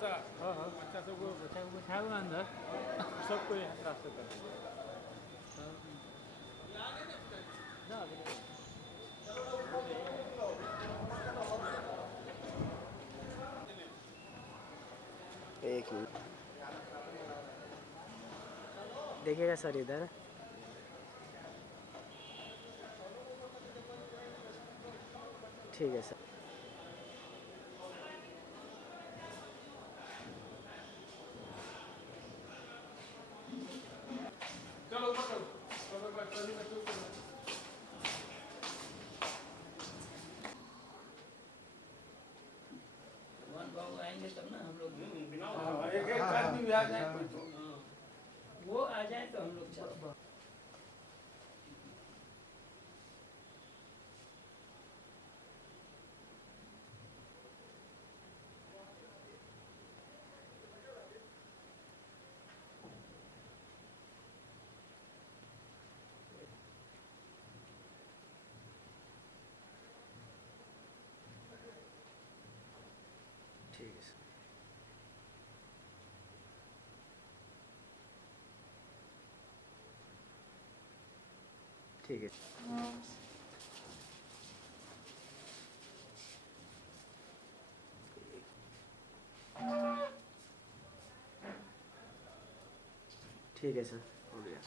सा। हाँ हाँ, बच्चा सबको बैठा हुआ अंदर, सबको यहाँ रास्ते कर एक मिनट देखिएगा सर इधर। ठीक है सर। चलो ऊपर चलो। बाबू आएंगे तब ना हम लोग एक आदमी भी आ जाए कोई तो। वो आ जाए तो हम लोग चलो। ठीक है सर। ठीक है। ठीक है सर, हो गया।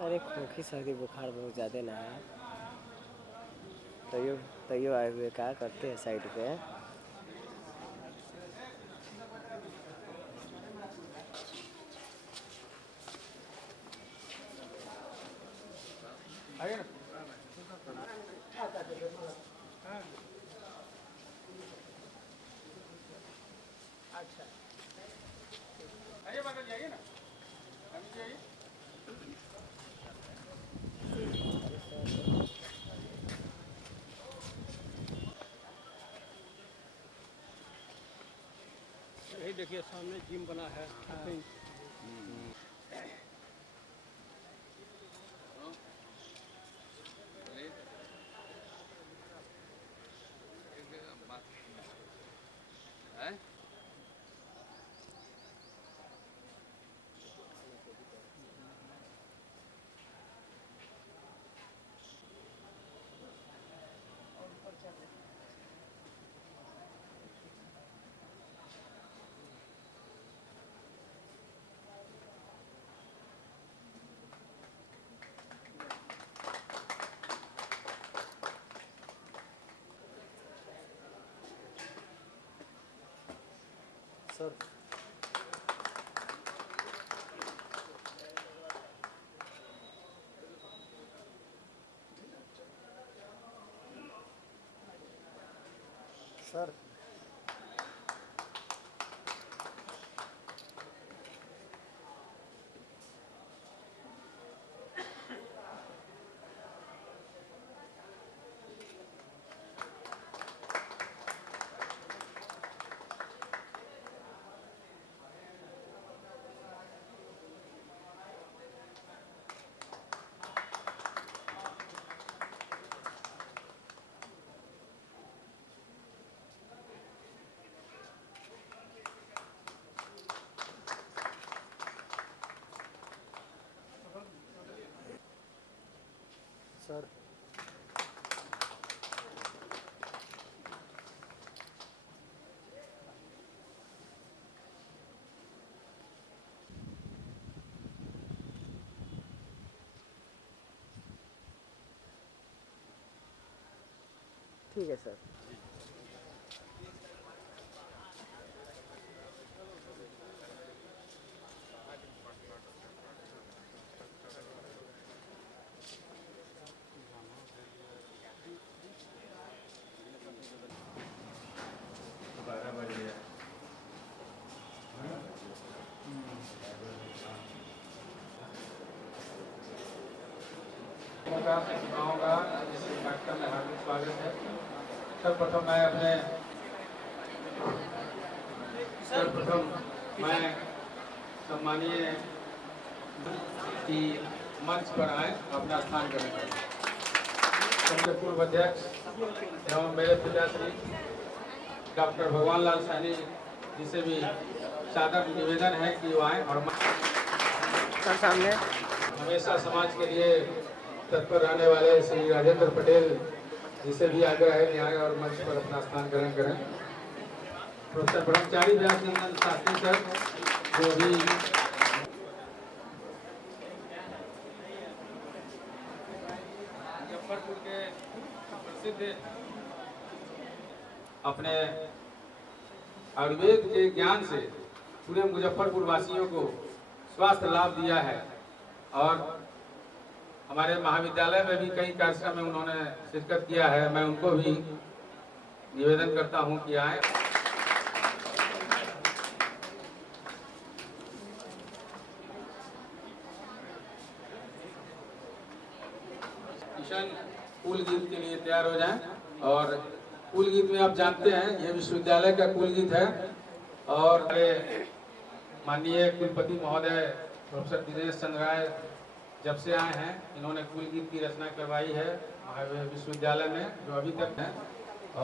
अरे खोखी सर्दी बुखार बहुत ज़्यादा ना है। तैयो आए हुए क्या करते हैं साइड पे। आइए ना। अच्छा आइए बाबा जी, आइए ना, अभी जी आइए। यही देखिए सामने जिम बना है। सर सर सर ठीक है सर। गाँव का इस कार्यक्रम में हार्दिक स्वागत है। सर्वप्रथम मैं सम्मानीय मंच पर आए, अपना स्थान ग्रहण करें। उनके पूर्व अध्यक्ष एवं मेरे पिताश्री डॉक्टर भगवान लाल सैनी जी से भी सादर निवेदन है कि वो आए और सर सामने हमेशा समाज के लिए तत्पर रहने वाले श्री राजेंद्र पटेल जिसे भी आग्रह है कि आए और मंच पर अपना स्थान ग्रहण करें। प्रोफेसर ब्रह्मचारी व्यास नंदन शास्त्री सर जो भी मुजफ्फरपुर के प्रसिद्ध अपने आयुर्वेद के ज्ञान से पूरे मुजफ्फरपुर वासियों को स्वास्थ्य लाभ दिया है और हमारे महाविद्यालय में भी कई कार्यक्रम में उन्होंने शिरकत किया है। मैं उनको भी निवेदन करता हूं कि आए। किशन कुल गीत के लिए तैयार हो जाएं और कुल गीत में आप जानते हैं ये विश्वविद्यालय का कुल गीत है और माननीय कुलपति महोदय प्रोफेसर दिनेश चंद्र राय जब से आए हैं इन्होंने कुल गीत की रचना करवाई है विश्वविद्यालय में जो अभी तक है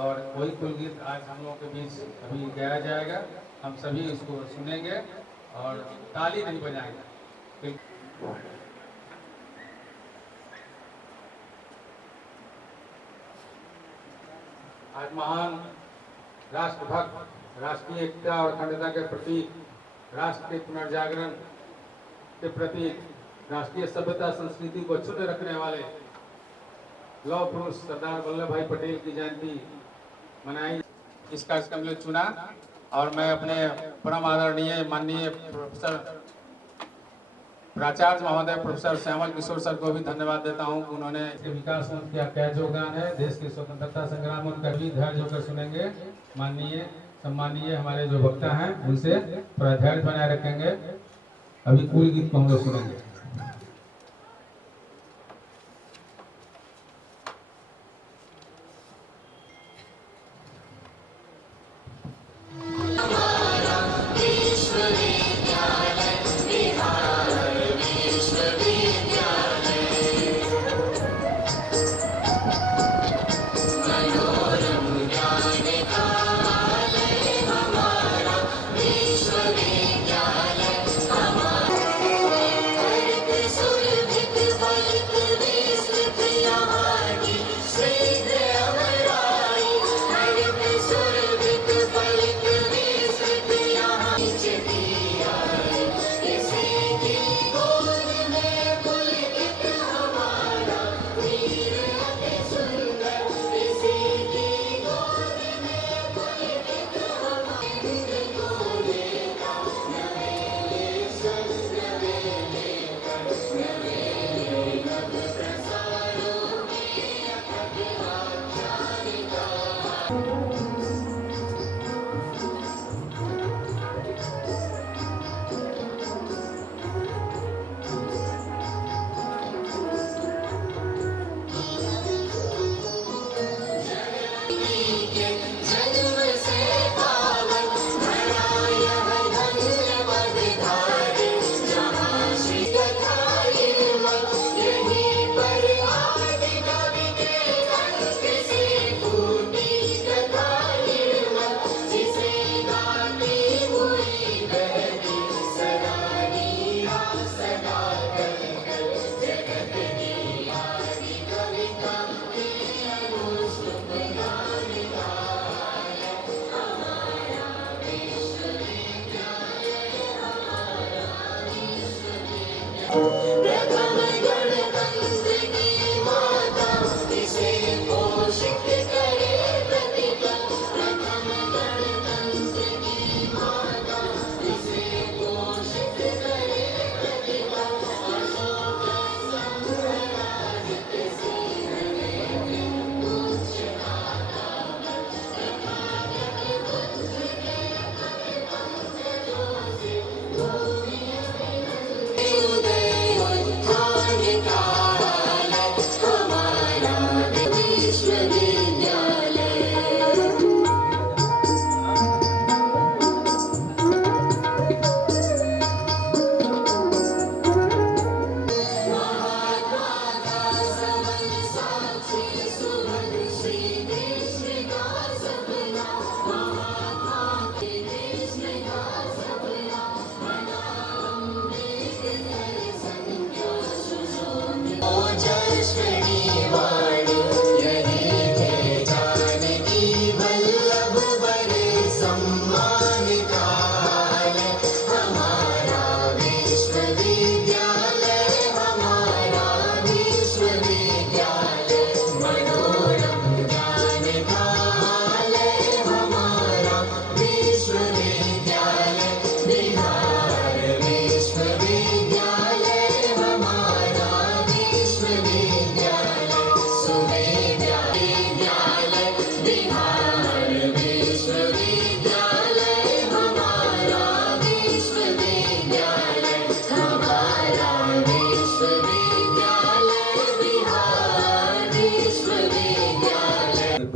और वही कुल गीत आज हम लोगों के बीच अभी गाया जाएगा। हम सभी इसको सुनेंगे और ताली नहीं बजाएंगे। आज महान राष्ट्रभक्त राष्ट्रीय एकता और अखंडता के प्रतीक राष्ट्र के पुनर्जागरण के प्रतीक राष्ट्रीय सभ्यता संस्कृति को अक्षुण्ण रखने वाले लौह पुरुष सरदार वल्लभ भाई पटेल की जयंती मनाई। इस कार्यक्रम में चुना और मैं अपने परम आदरणीय माननीय प्रोफेसर प्राचार्य महोदय प्रोफेसर श्यामल किशोर सर को भी धन्यवाद देता हूं कि उन्होंने विकास में क्या योगदान है। देश के स्वतंत्रता संग्राम में उनका भी धैर्य होकर सुनेंगे। माननीय सम्मानीय हमारे जो वक्ता हैं उनसे थोड़ा धैर्य बनाए रखेंगे। अभी कुल गीत को हम लोग सुनेंगे।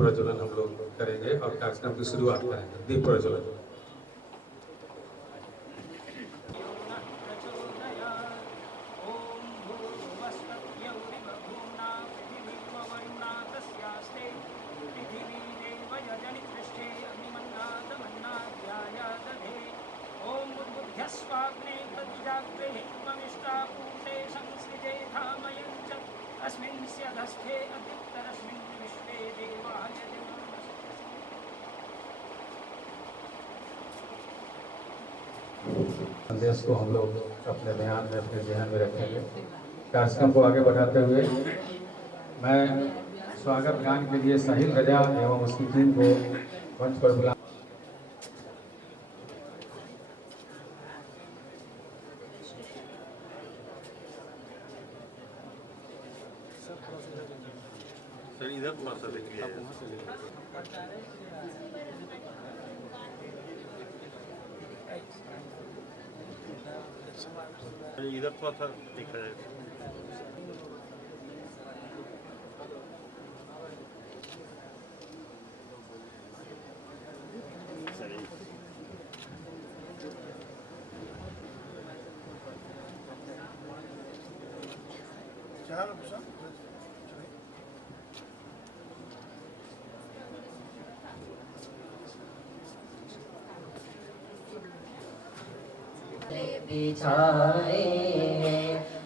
प्रज्वलन हम लोग करेंगे और कार्यक्रम की शुरुआत करेंगे। दीप प्रज्वलन। संदेश को हम लोग अपने ध्यान में, अपने ध्यान में रखेंगे। कार्यक्रम को आगे बढ़ाते हुए मैं स्वागत गान के लिए साहिल रजा एवं उसकी टीम को मंच पर बुला। सर इधर थोड़ा सा देखिए, इधर थोड़ा सा दिख रहा है। बिछाए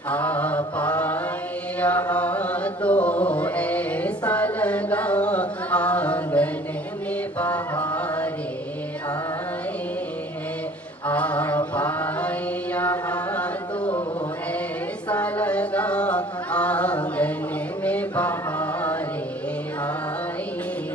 आप आए यहाँ तो ऐसा लगा आंगन में बहारे आए हैं। आप आए यहाँ तो ऐसा लगा आंगन में बहारे आए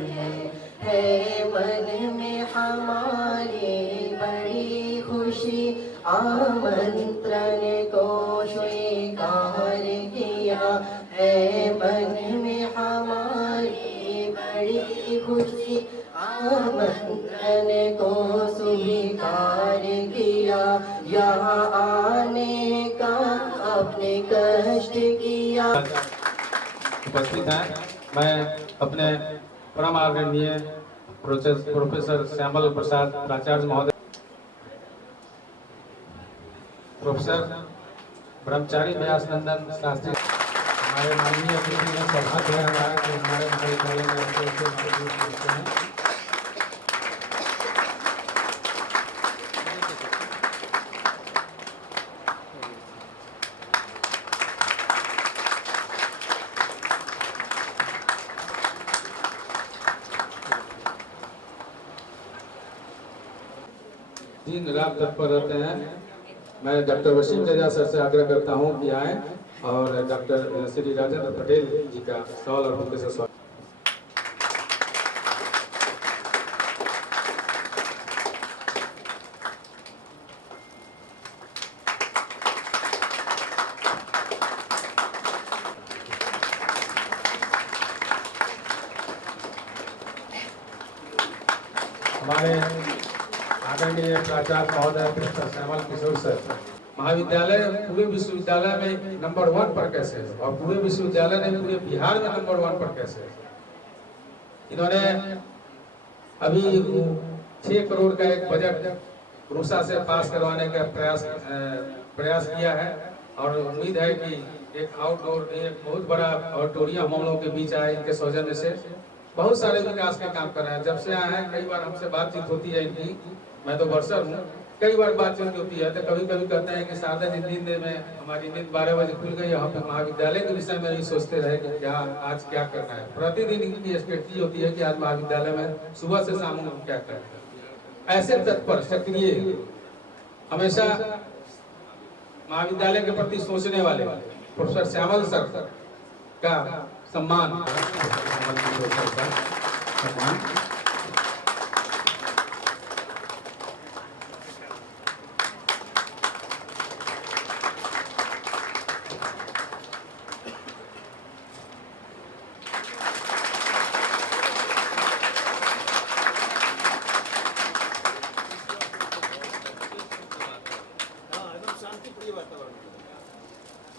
हैं। है मन में हमारी बड़ी खुशी आमंत्रण को स्वीकार किया है। मन में हमारी बड़ी खुशी आमंत्रण को स्वीकार किया। यहाँ आने का अपने कष्ट किया। उपस्थित हैं, मैं अपने परम आदरणीय प्रोफेसर श्यामल प्रसाद प्राचार्य महोदय, प्रोफेसर ब्रह्मचारी व्यास नंदन शास्त्री, हमारे माननीय अतिथि में सौभाग्य है हमारा कि हमारे महाविद्यालय में ऐसे ऐसे मौजूद होते हैं। दिन रात तत्पर रहते हैं। मैं डॉक्टर वसीम रजा सर से आग्रह करता हूं कि आए और डॉक्टर श्री राजेंद्र पटेल जी का सवाल और उनके से स्वागत। हमारे आदरणीय प्राचार्य महोदय प्रोफेसर श्यामल किशोर सर, महाविद्यालय पूरे विश्वविद्यालय में नंबर 1 पर कैसे है और पूरे विश्वविद्यालय ने पूरे बिहार में नंबर 1 पर कैसे है। इन्होंने अभी 6 करोड़ का एक बजट रूसा से पास करवाने का प्रयास किया है और उम्मीद है कि एक आउटडोर एक बहुत बड़ा ऑडिटोरियम हम लोगों के बीच आए इनके सौजन्य से। बहुत सारे विकास के काम कर रहे हैं। जब से आए हैं कई बार हमसे बातचीत होती है इनकी, मैं तो वर्षर हूँ कई बार बातचीत होती है, तो कभी कभी कहते हैं कि शारदा जी नींद में हमारी नींद 12 बजे खुल गई, हम महाविद्यालय के विषय में भी सोचते रहे कि क्या आज क्या करना है। प्रतिदिन इनकी स्ट्रेटजी होती है कि आज महाविद्यालय में सुबह से शाम हम क्या करें। ऐसे तत्पर सक्रिय हमेशा महाविद्यालय के प्रति सोचने वाले प्रोफेसर श्यामल सर का सम्मान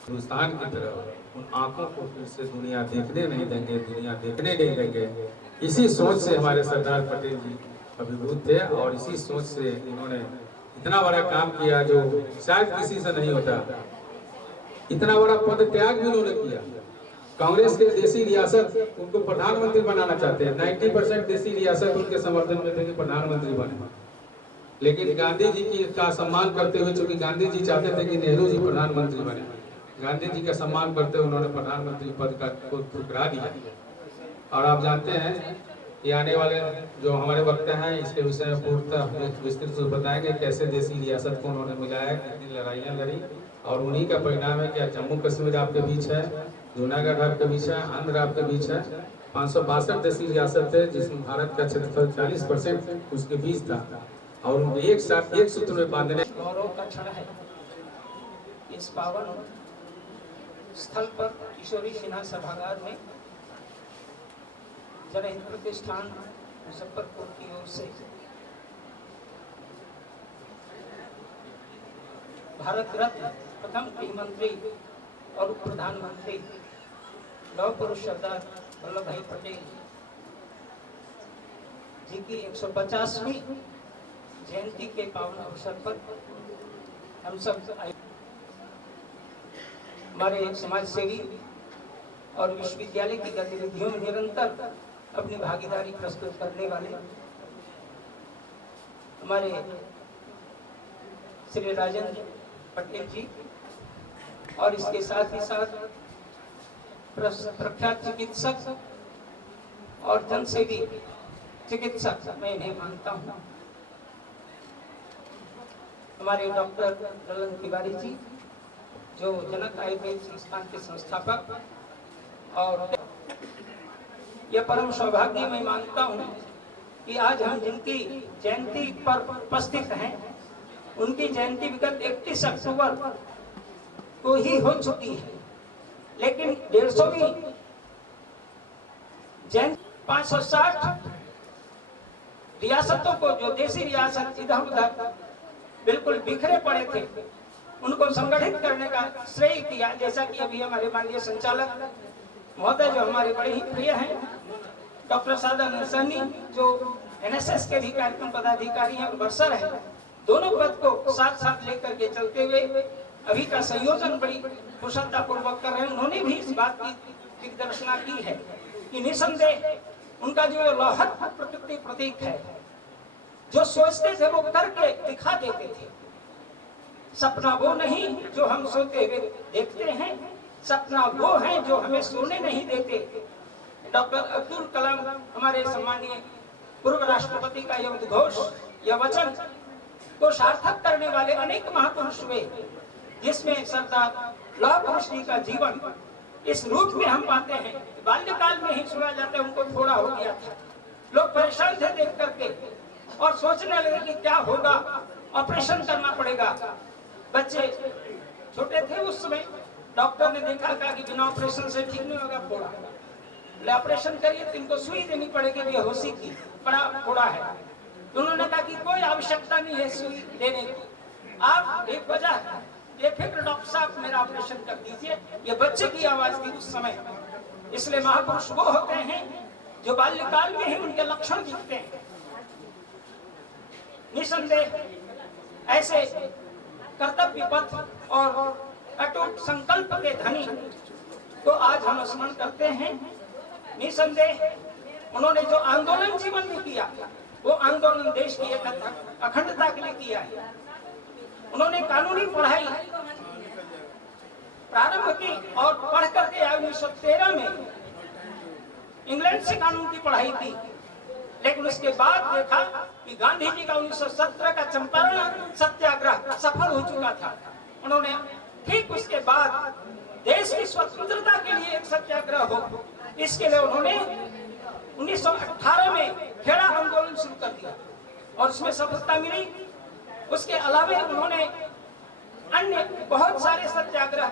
हिंदुस्तान की तरफ उन आंखों को फिर से दुनिया देखने नहीं देंगे, दुनिया देखने नहीं देंगे। इसी सोच से हमारे सरदार पटेल जी अभिभूत थे और इसी सोच से इन्होंने इतना बड़ा काम किया जो शायद किसी से नहीं होता। इतना बड़ा पद त्याग भी उन्होंने किया। कांग्रेस के देसी रियासत उनको प्रधानमंत्री बनाना चाहते हैं, 90% देसी रियासत उनके समर्थन में थे कि प्रधानमंत्री बने, लेकिन गांधी जी की का सम्मान करते हुए, चूंकि गांधी जी चाहते थे कि नेहरू जी प्रधानमंत्री बने, गांधी जी का सम्मान करते हुए उन्होंने प्रधानमंत्री पद का को ठुकरा दिया। और आप जानते हैं कि आने वाले जो हमारे वक्ता हैं इसके विषय में पूर्णतः विस्तृत रूप बताएंगे कैसे देसी रियासत को उन्होंने मिलाया, कितनी लड़ाइयाँ लड़ी और उन्हीं का परिणाम है। क्या जम्मू कश्मीर आपके बीच है, जूनागढ़ आपके बीच है, आंध्र आपके बीच है। 562 देसी रियासत थे जिसमें भारत का क्षेत्रफल 40% उसके बीच था और उनको एक साथ एक सूत्र में बांधने गौरव का क्षण है। इस पावन स्थल पर किशोरी सिन्हा सभागार में जनहित प्रतिष्ठान मुजफ्फरपुर की ओर से भारत रत्न प्रथम गृह मंत्री और उप प्रधानमंत्री लौह पुरुष सरदार वल्लभ भाई पटेल जी की 150वीं जयंती के पावन अवसर पर हम सब हमारे एक समाज सेवी और विश्वविद्यालय की गतिविधियों में निरंतर अपनी भागीदारी प्रस्तुत करने वाले हमारे श्री राजेंद्र पटेल जी और इसके साथ ही साथ प्रख्यात चिकित्सक और जनसेवी चिकित्सक मैं इन्हें मानता हूँ, हमारे डॉक्टर ललन तिवारी जी जो जनक आयुर्वेद संस्थान के संस्थापक, और यह परम सौभाग्य मैं मानता हूँ कि आज हम जिनकी जयंती पर उपस्थित हैं उनकी जयंती विगत 31 अक्टूबर को ही हो चुकी है, लेकिन 150वीं जयंती 560 रियासतों को जो देसी रियासत इधर उधर बिल्कुल बिखरे पड़े थे उनको संगठित करने का श्रेय किया। जैसा कि अभी हमारे माननीय संचालक महोदय जो हमारे बड़े ही प्रिय हैं डॉक्टर सादा नरसनी जो एनएसएस के भी कार्यक्रम पदाधिकारी हैं और बरसर हैं, दोनों पद को साथ साथ लेकर के चलते हुए अभी का संयोजन बड़ी कुशलता पूर्वक कर रहे हैं। उन्होंने भी इस बात की दिग्दर्शना की है कि निसंदेह उनका जो लौहक प्रकृति प्रतीक है, जो सोचते थे वो करके दिखा देते थे। सपना वो नहीं जो हम सोते हुए देखते हैं, सपना वो है जो हमें सोने नहीं देते। डॉक्टर अब्दुल कलाम हमारे सम्मानीय पूर्व राष्ट्रपति का यह उद्घोष, यह वचन को सार्थक करने वाले अनेक महापुरुष हुए, जिसमें सरदार लौह पुरुष जी का जीवन इस रूप में हम पाते हैं। बाल्यकाल में ही सुना जाता है उनको थोड़ा हो गया था, लोग परेशान थे देख करके और सोचने लगे कि क्या होगा, ऑपरेशन करना पड़ेगा। बच्चे छोटे थे उस समय, डॉक्टर ने देखा कि बिना ऑपरेशन से ठीक नहीं होगा, फोड़ा, बोले ऑपरेशन करिए तो इनको सुई देनी पड़ेगी, बेहोशी की, बड़ा फोड़ा है। तो उन्होंने कहा कि कोई आवश्यकता नहीं है सुई देने की, आप एक वजह बेफिक्र डॉक्टर साहब मेरा ऑपरेशन कर दीजिए। ये बच्चे की आवाज थी उस समय। इसलिए महापुरुष वो होते हैं जो बाल्यकाल में ही उनके लक्षण दिखते हैं। निसंदेह ऐसे कर्तव्य पथ और अटूट संकल्प के धनी तो आज हम स्मरण करते हैं। निसंदेह उन्होंने जो आंदोलन जीवन में किया वो आंदोलन देश की अखंडता के लिए किया है। उन्होंने कानूनी पढ़ाई प्रारंभ की और पढ़ करके 1913 में इंग्लैंड से कानून की पढ़ाई की। लेकिन उसके बाद देखा कि गांधी जी का 1917 का चंपारण सत्याग्रह सफल हो चुका था। उन्होंने ठीक उसके बाद देश की स्वतंत्रता के लिए एक सत्याग्रह हो, इसके लिए उन्होंने 1918 में खेड़ा आंदोलन शुरू कर दिया और उसमें सफलता मिली। उसके अलावा उन्होंने अन्य बहुत सारे सत्याग्रह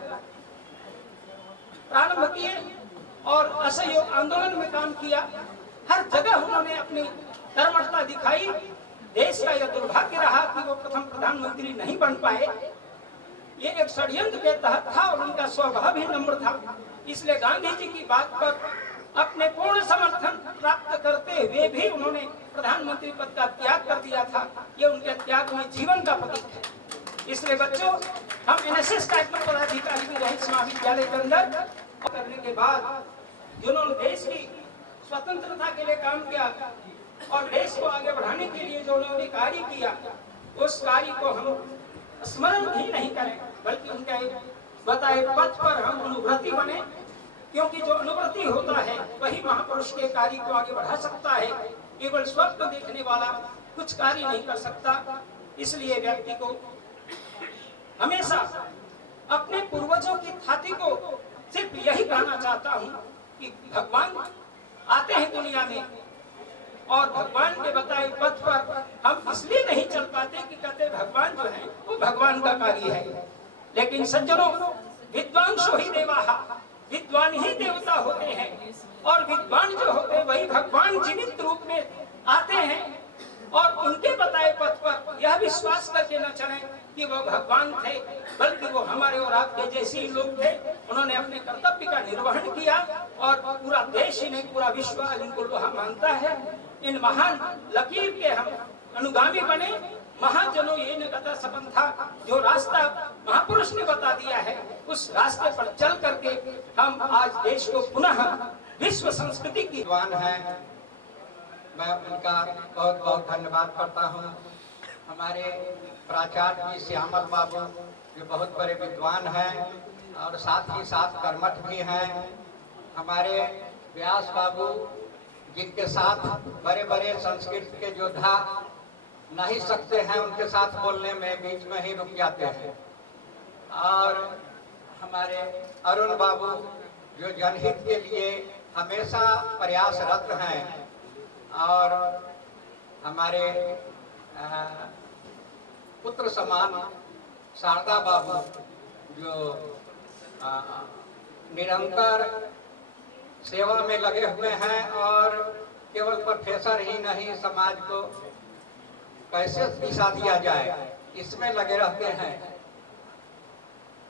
प्रारंभ किए और असहयोग आंदोलन में काम किया। हर जगह उन्होंने अपनी कर्मठता दिखाई। देश का यह दुर्भाग्य रहा कि वो प्रथम प्रधानमंत्री नहीं बन पाए। ये एक षड्यंत्र के तहत था और उनका स्वभाव ही नम्र था। इसलिए गांधी जी की बात पर अपने पूर्ण समर्थन प्राप्त करते हुए भी उन्होंने प्रधानमंत्री पद का त्याग कर दिया था। ये उनके त्याग में जीवन का प्रतीक है। इसलिए बच्चों, हम एनएसएस कार्यक्रम पदाधिकारी भी रहे इस महाविद्यालय के अंदर करने के बाद जिन्होंने देश की स्वतंत्रता के लिए काम किया और देश को आगे बढ़ाने के लिए जो उन्होंने कार्य किया, उस कार्य को हम स्मरण ही नहीं करें, बल्कि उनके बताए पथ पर हम अनुव्रती बने, क्योंकि जो अनुव्रती होता है वही महापुरुष के कार्य को आगे बढ़ा सकता है। केवल स्वप्न देखने वाला कुछ कार्य नहीं कर सकता। इसलिए व्यक्ति को हमेशा अपने पूर्वजों की ख्याति को सिर्फ यही कहना चाहता हूँ कि भगवान आते हैं दुनिया में और भगवान के बताए पथ पर हम इसलिए नहीं चल पाते कि कहते भगवान जो है वो भगवान का कार्य है। लेकिन सज्जनों, विद्वांसो ही देवाः, विद्वान ही देवता होते हैं और विद्वान जो होते हैं वही भगवान जीवित रूप में आते हैं। और उनके बताए पथ पर यह विश्वास करके न चलें कि वो भगवान थे, बल्कि वो हमारे और आपके जैसे ही लोग थे। उन्होंने अपने कर्तव्य का निर्वहन किया और पूरा देश ही नहीं, पूरा विश्व इनको लोहा मानता है। इन महान लकीर के हम अनुगामी बने। महाजनों ये न कथा सपन था, जो रास्ता महापुरुष ने बता दिया है उस रास्ते पर चल करके हम आज देश को पुनः विश्व संस्कृति की विद्वान है। मैं उनका बहुत बहुत धन्यवाद करता हूँ। हमारे प्राचार्य जी श्यामल बाबू जो बहुत बड़े विद्वान हैं और साथ ही साथ कर्मठ भी हैं। हमारे व्यास बाबू जिनके साथ बड़े बड़े संस्कृत के योद्धा नहीं सकते हैं, उनके साथ बोलने में बीच में ही रुक जाते हैं। और हमारे अरुण बाबू जो जनहित के लिए हमेशा प्रयासरत हैं। और हमारे पुत्र समान शारदा बाबू जो निरंतर सेवा में लगे हुए हैं और केवल प्रोफेसर ही नहीं, समाज को कैसे दिशा दिया जाए इसमें लगे रहते हैं।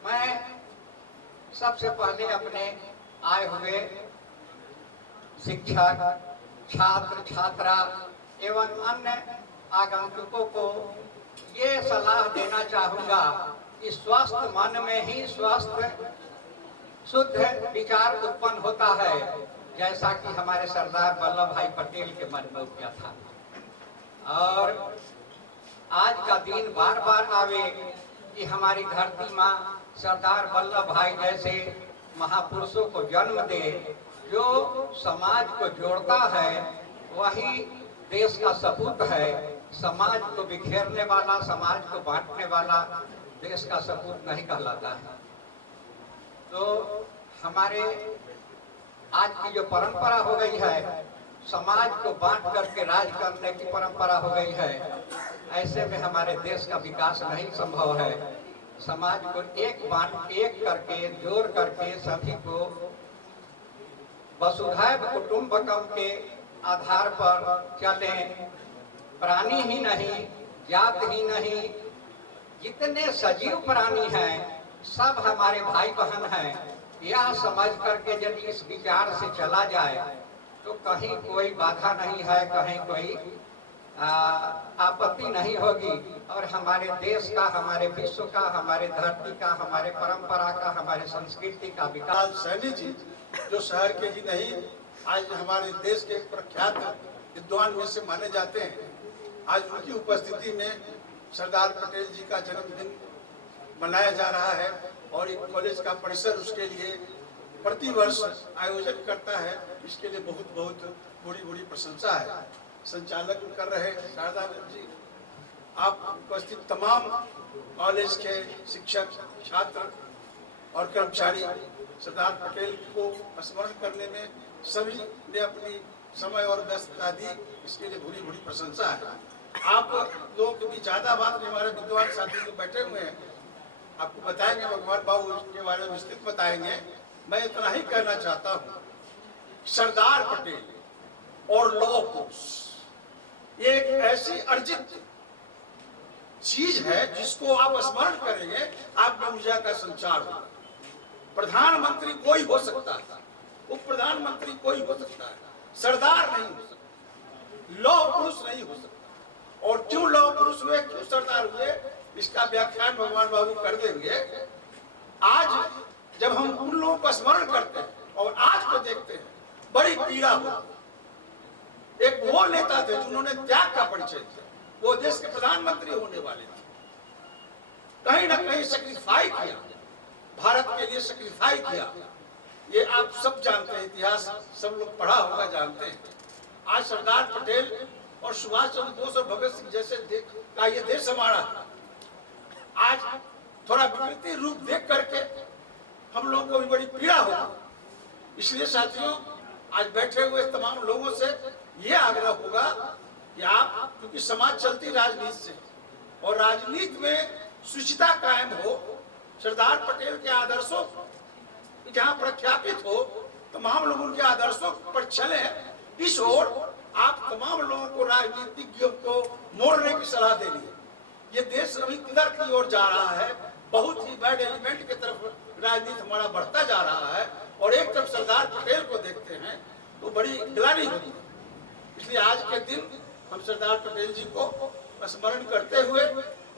मैं सबसे पहले अपने आए हुए शिक्षक, छात्र छात्रा एवं अन्य आगंतुकों को ये सलाह देना चाहूँगा कि स्वस्थ मन में ही स्वस्थ शुद्ध विचार उत्पन्न होता है, जैसा कि हमारे सरदार वल्लभ भाई पटेल के मन में उठा था। और आज का दिन बार बार आवे कि हमारी धरती माँ सरदार वल्लभ भाई जैसे महापुरुषों को जन्म दे, जो समाज को जोड़ता है वही देश का सपूत है। समाज को बिखेरने वाला, समाज को बांटने वाला देश का सपूत नहीं कहलाता है। तो हमारे आज की जो परंपरा हो गई है, समाज को बांट करके राज करने की परंपरा हो गई है, ऐसे में हमारे देश का विकास नहीं संभव है। समाज को एक करके जोड़ करके सभी को वसुधैव कुटुंबकम के आधार पर चलें। प्राणी ही नहीं, जात ही नहीं, जितने सजीव प्राणी हैं सब हमारे भाई बहन हैं। यह समझ करके यदि इस विचार से चला जाए तो कहीं कोई बाधा नहीं है, कहीं कोई आपत्ति नहीं होगी। और हमारे देश का, हमारे विश्व का, हमारे धरती का, हमारे परंपरा का, हमारे संस्कृति का विकास। सैनी जी जो शहर के ही नहीं, आज हमारे देश के प्रख्यात विद्वान में से माने जाते हैं, आज उनकी उपस्थिति में सरदार पटेल जी का जन्मदिन मनाया जा रहा है और एक कॉलेज का परिसर उसके लिए प्रतिवर्ष आयोजन करता है। इसके लिए बहुत बहुत बड़ी बड़ी प्रशंसा है। संचालक कर रहे शारदा जी, आप उपस्थित तमाम कॉलेज के शिक्षक, छात्र और कर्मचारी सरदार पटेल को स्मरण करने में सभी ने अपनी समय और व्यस्तता दी, इसके लिए बड़ी बड़ी प्रशंसा है। आप लोगों के भी ज्यादा बात नहीं, हमारे विद्वान साथी जो बैठे हुए हैं आपको बताएंगे, भगवान बाबू के बारे में विस्तृत बताएंगे। मैं इतना ही कहना चाहता हूँ, सरदार पटेल और लौह पुरुष एक ऐसी अर्जित चीज है जिसको आप स्मरण करेंगे, आप में ऊर्जा का संचार होगा। प्रधानमंत्री कोई हो सकता है, उप प्रधानमंत्री कोई हो सकता है, सरदार नहीं हो सकता, लौह पुरुष नहीं हो सकता। और क्यों लौह पुरुष हुए, क्यों सरदार हुए, इसका व्याख्यान भगवान बाबू कर देंगे। आज जब हम उन लोगों का स्मरण करते हैं और आज को देखते हैं, बड़ी पीड़ा होती। एक वो नेता थे जिन्होंने त्याग का परिचय दिया, वो देश के प्रधानमंत्री होने वाले थे, कहीं ना कहीं सेक्रीफाई किया, भारत के लिए सेक्रीफाई किया। ये आप सब जानते हैं, इतिहास सब लोग पढ़ा होगा, जानते हैं। आज सरदार पटेल और सुभाष चंद्र बोस और भगत सिंह जैसे का ये देश हमारा आज थोड़ा विकृति रूप देख करके हम लोगों को भी बड़ी पीड़ा होगी। इसलिए साथियों, आज बैठे हुए तमाम लोगों से ये आग्रह होगा कि आप, क्योंकि समाज चलती राजनीति से और राजनीति में शुचिता कायम हो, सरदार पटेल के आदर्शों जहां प्रख्यापित हो, तमाम लोग उनके आदर्शों पर चले, इस ओर आप तमाम लोगों को, राजनीतिज्ञों को मोड़ने की सलाह देनी है। ये देश अभी किधर की ओर जा रहा है, बहुत ही बैड एलिमेंट की तरफ राजनीति हमारा बढ़ता जा रहा है। और एक तरफ सरदार पटेल को देखते हैं तो बड़ी ग्लानि होती है। इसलिए आज के दिन हम सरदार पटेल जी को स्मरण करते हुए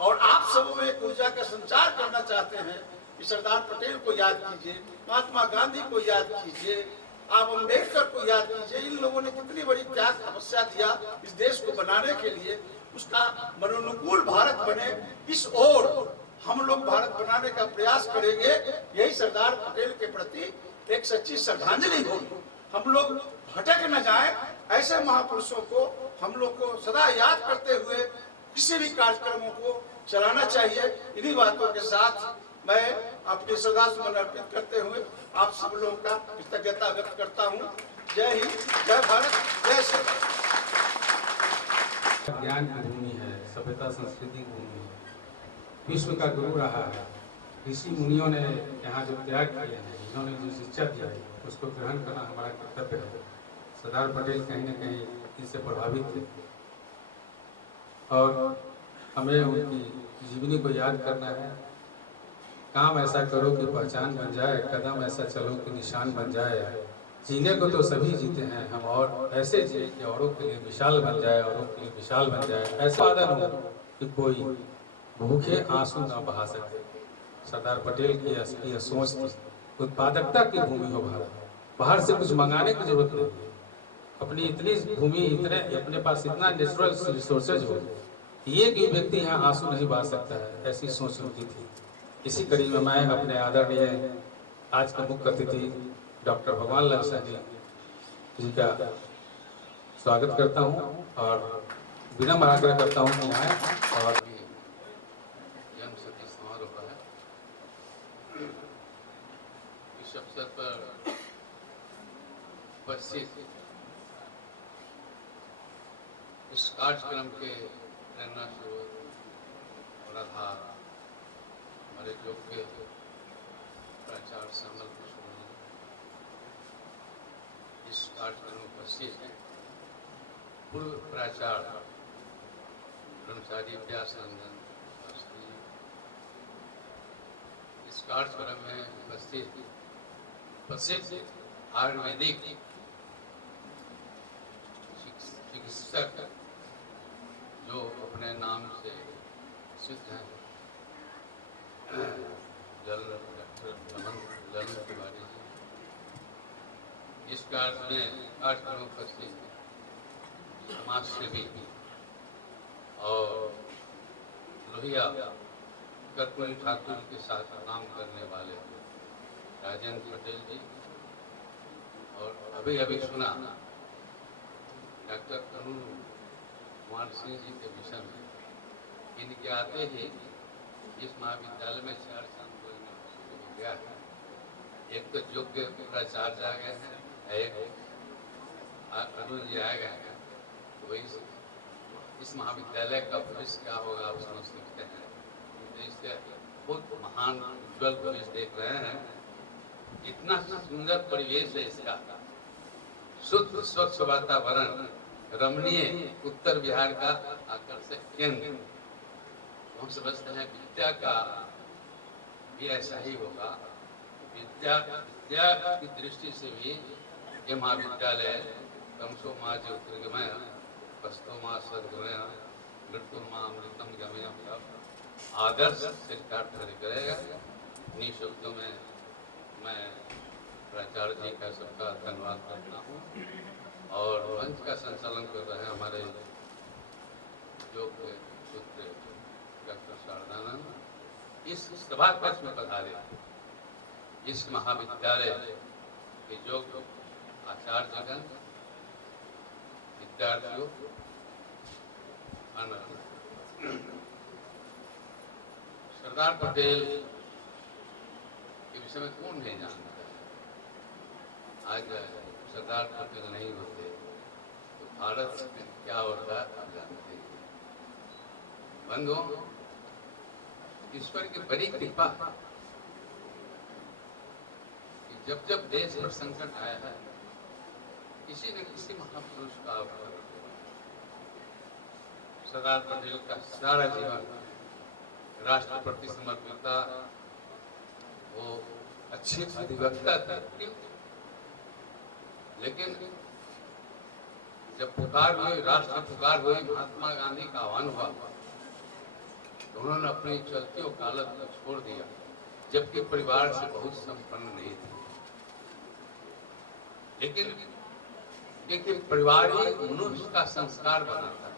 और आप सब में ऊर्जा का संचार करना चाहते हैं कि सरदार पटेल को याद कीजिए, महात्मा गांधी को याद कीजिए, आप अम्बेडकर को याद कीजिए। इन लोगों ने कितनी बड़ी त्याग तपस्या दिया इस देश को बनाने के लिए, उसका मनोनुकूल भारत बने, इस ओर हम लोग भारत बनाने का प्रयास करेंगे। यही सरदार पटेल के प्रति एक सच्ची श्रद्धांजलि होगी। हम लोग भटक न जाए, ऐसे महापुरुषों को हम लोग को सदा याद करते हुए किसी भी कार्यक्रमों को चलाना चाहिए। इन्हीं बातों के साथ मैं अपनी श्रद्धा सुमन अर्पित करते हुए आप सब लोगों का कृतज्ञता व्यक्त करता हूँ। जय हिंद, जय भारत, जय श्री राम। ज्ञान की भूमि है, सभ्यता संस्कृति की भूमि है, विश्व का गुरु रहा है। ऋषि मुनियों ने यहाँ जो त्याग किए हैं, इन्होंने जो शिक्षा दिया है, उसको ग्रहण करना हमारा कर्तव्य है। सरदार पटेल कहीं न कहीं इससे प्रभावित थे और हमें उनकी जीवनी को याद करना है। काम ऐसा करो कि पहचान बन जाए, कदम ऐसा चलो कि निशान बन जाए। जीने को तो सभी जीते हैं हम, और ऐसे जिए कि औरों के लिए मिसाल बन जाए, औरों के लिए मिसाल बन जाए। ऐसा वादन हो कि कोई भूखे आंसू ना बहा सके। सरदार पटेल की यह सोच थी। उत्पादकता की भूमि हो भारत, बाहर से कुछ मंगाने की जरूरत नहीं, अपनी इतनी भूमि, इतने अपने पास इतना नेचुरल रिसोर्सेज हो, एक ही व्यक्ति यहाँ आंसू नहीं बहा सकता है, ऐसी सोच उनकी थी। इसी कड़ी में मैं अपने आदरणीय आज के मुख्य अतिथि डॉक्टर भगवान लाल सहनी जी का स्वागत करता हूँ और विनम्र आग्रह करता हूँ कि आए और जन्म शती समारोह है। इस अवसर पर उपस्थित इस कार्यक्रम के प्रेरणा स्रोत और आधार हमारे योग्य प्राचार्य श्यामल कृष्ण जी, इस कार्यक्रम में उपस्थित हैं पूर्व प्राचार्य ब्रह्मचारी व्यास नंदन शास्त्री जी, इस कार्यक्रम में उपस्थित प्रसिद्ध आयुर्वेदिक चिकित्सक जो अपने नाम से सिद्ध हैं, डॉक्टर ललन तिवारी जी, इस कार्यक्रम में उपस्थित समाज सेवी और लोहिया कर्पूरी ठाकुर के साथ काम करने वाले राजेंद्र पटेल जी, और अभी अभी सुना डॉक्टर अरुण कुमार सिंह जी के विषय में। इनके आते ही इस महाविद्यालय में 4 साल हो गया है। एक तो योग्य प्राचार्य आ गए हैं, एक अरुण जी आ गए हैं, तो वही इस महाविद्यालय का भविष्य क्या होगा आप समझ सकते हैं। इससे बहुत महान उज्ज्वल भविष्य देख रहे हैं। इतना सुंदर परिवेश है इसका, शुद्ध स्वच्छ वातावरण, रमणीय उत्तर बिहार का आकर्षक केंद्र। हम समझते हैं विद्या का भी ऐसा ही होगा। विद्या की दृष्टि से भी ये महाविद्यालय तमसो मां ज्योतिर्गमय वस्तो मां सद्गमय मृत्युर्मां अमृतम गमय आदर्श से कार्य करेगा। इन्हीं शब्दों में मैं प्राचार्य जी का सबका धन्यवाद करता हूँ। और मंच का संचालन कर रहे हैं हमारे योग सूत्र डॉक्टर शारदानंद। इस सभा कक्ष में पधारे इस महाविद्यालय के योग आचार्यगण, विद्यार्थियों, सरदार पटेल के विषय में कौन नहीं जानता है। आज सरदार पटेल नहीं होते तो भारत में क्या होता आप जानते हैं। बंधुओं, ईश्वर की बड़ी कृपा कि जब जब देश पर संकट आया है किसी न किसी महापुरुष का अवतार। सरदार पटेल का सारा जीवन राष्ट्र प्रति समर्पित था। वो अच्छे अधिवक्ता थे, लेकिन जब पुकार हुई, राष्ट्र पुकार हुई, महात्मा गांधी का आह्वान हुआ तो उन्होंने अपनी चलती वकालत को छोड़ दिया, जबकि परिवार से बहुत संपन्न नहीं थे। लेकिन परिवार ही मनुष्य का संस्कार बनाता है।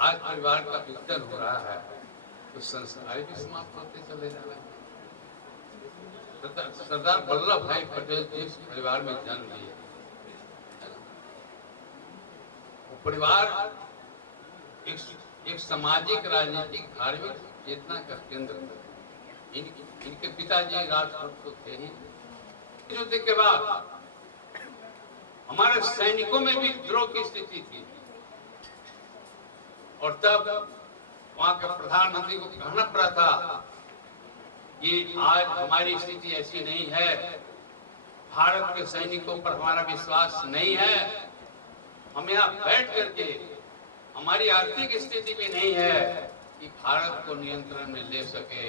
आज परिवार का विघटन हो रहा है तो संस्कार भी समाप्त होते चले जा रहे हैं। सरदार वल्लभ भाई पटेल जिस परिवार में जन्म लिए, वो परिवार एक सामाजिक, राजनीतिक, धार्मिक चेतना का केंद्र था। इनके पिताजी राजपूत थे ही। युद्ध के बाद हमारे सैनिकों में भी विद्रोह की स्थिति थी, और तब वहां के प्रधानमंत्री को कहना पड़ा था कि आज हमारी स्थिति ऐसी नहीं है, भारत के सैनिकों पर हमारा विश्वास नहीं है, हम यहाँ बैठ करके हमारी आर्थिक स्थिति भी नहीं है कि भारत को नियंत्रण में ले सके,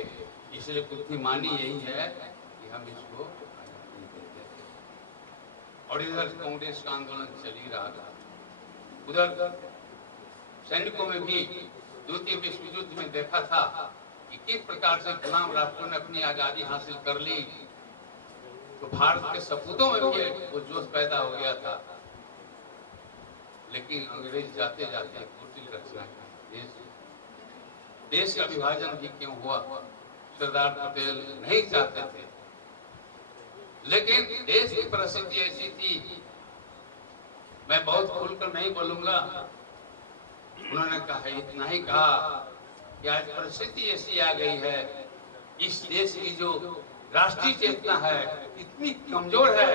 इसलिए बुद्धिमानी यही है कि हम इसको आजादी दे दें। और इधर कांग्रेस का आंदोलन चल ही रहा था। उधर सैनिकों में भी द्वितीय विश्व युद्ध में देखा था कि किस प्रकार से गुलाम राष्ट्रों ने अपनी आजादी हासिल कर ली, तो भारत के सपूतों में भी वो जोश पैदा हो गया था। लेकिन अंग्रेज जाते जाते कुटिल रचना की, देश का विभाजन भी क्यों हुआ, सरदार पटेल नहीं चाहते थे। लेकिन देश की परिस्थिति ऐसी थी, मैं बहुत खुलकर नहीं बोलूंगा, उन्होंने कहा, इतना ही कहा कि आज परिस्थिति ऐसी आ गई है, इस देश की जो राष्ट्रीय चेतना है इतनी कमजोर है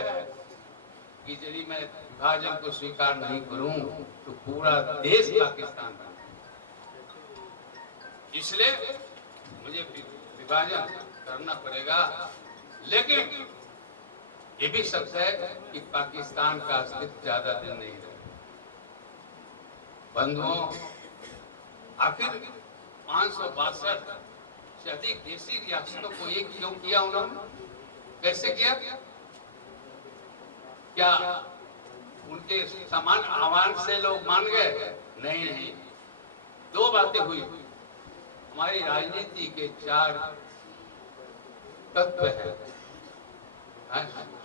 कि यदि मैं विभाजन को स्वीकार नहीं करूं तो पूरा देश पाकिस्तान बना, इसलिए मुझे विभाजन करना पड़ेगा। लेकिन ये भी सच है कि पाकिस्तान का अस्तित्व ज्यादा दिन नहीं रहा। बंधुओं, आखिर 562 से अधिक देशी रियासतों को एक क्यों किया उन्होंने? कैसे किया? क्या उनके समान आह्वान से लोग मान गए? नहीं, दो बातें हुई। हमारी राजनीति के 4 तत्व हैं,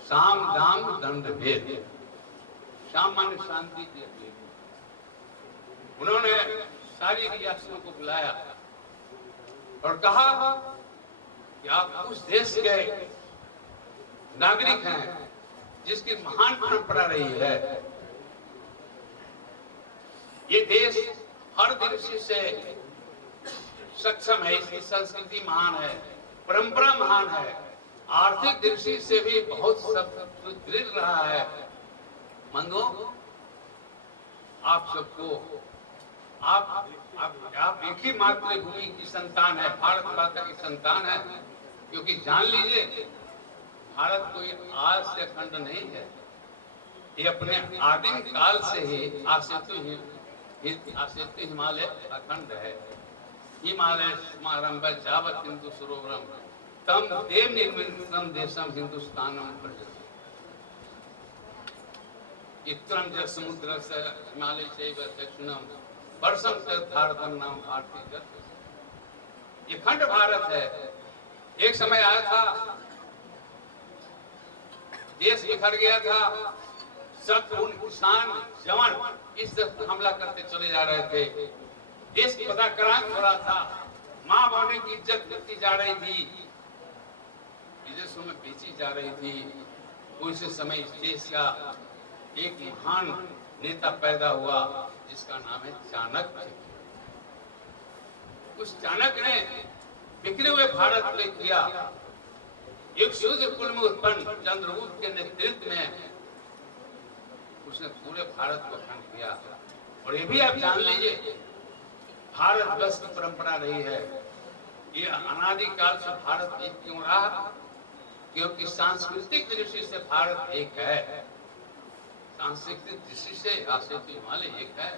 साम, दाम, दंड, भेद। साम माने शांति के भेद। उन्होंने सारी रियासतों को बुलाया और कहा कि आप उस देश के नागरिक हैं जिसकी महान परंपरा रही है। ये देश हर दृष्टि से सक्षम है, इसकी संस्कृति महान है, परंपरा महान है, आर्थिक दृष्टि से भी बहुत सुदृढ़ रहा है। बंधुओं, आप सबको आप एक ही मातृभूमि की संतान है, भारत माता की संतान है, क्योंकि जान लीजिए भारत कोई आज से अखंड नहीं है, ये अपने आदिम काल से ही आसित हिमालय अखंड है। हिमालय समारंभ जावत हिंदू सरोवरम तम देव निर्मितम देशम हिंदुस्तानम प्रजति। इत्रम जल समुद्र से हिमालय से दक्षिणम वर्षम से भारतम नाम भारतीय जल। ये खंड भारत है। एक समय आया था, देश बिखर गया था, सब किसान जवान इस तरफ हमला करते चले जा रहे थे, देश की पदाक्रांत हो रहा था, माँ बहने की इज्जत करती जा रही थी, विदेशों में बेची जा रही थी। उस समय इस देश का एक महान नेता पैदा हुआ जिसका नाम है चाणक्य। उस चाणक्य ने बिखरे हुए भारत में किया, एक शूद्र कुल में उत्पन्न चंद्रगुप्त के नेतृत्व में उसने पूरे भारत को अखंड किया। और ये भी आप जान लीजिए, भारत वर्ष की परंपरा रही है, ये अनादिकाल से भारत एक क्यों रहा? क्योंकि सांस्कृतिक दृष्टि से भारत एक है, सांस्कृतिक दृष्टि से आसित हिमालय एक है,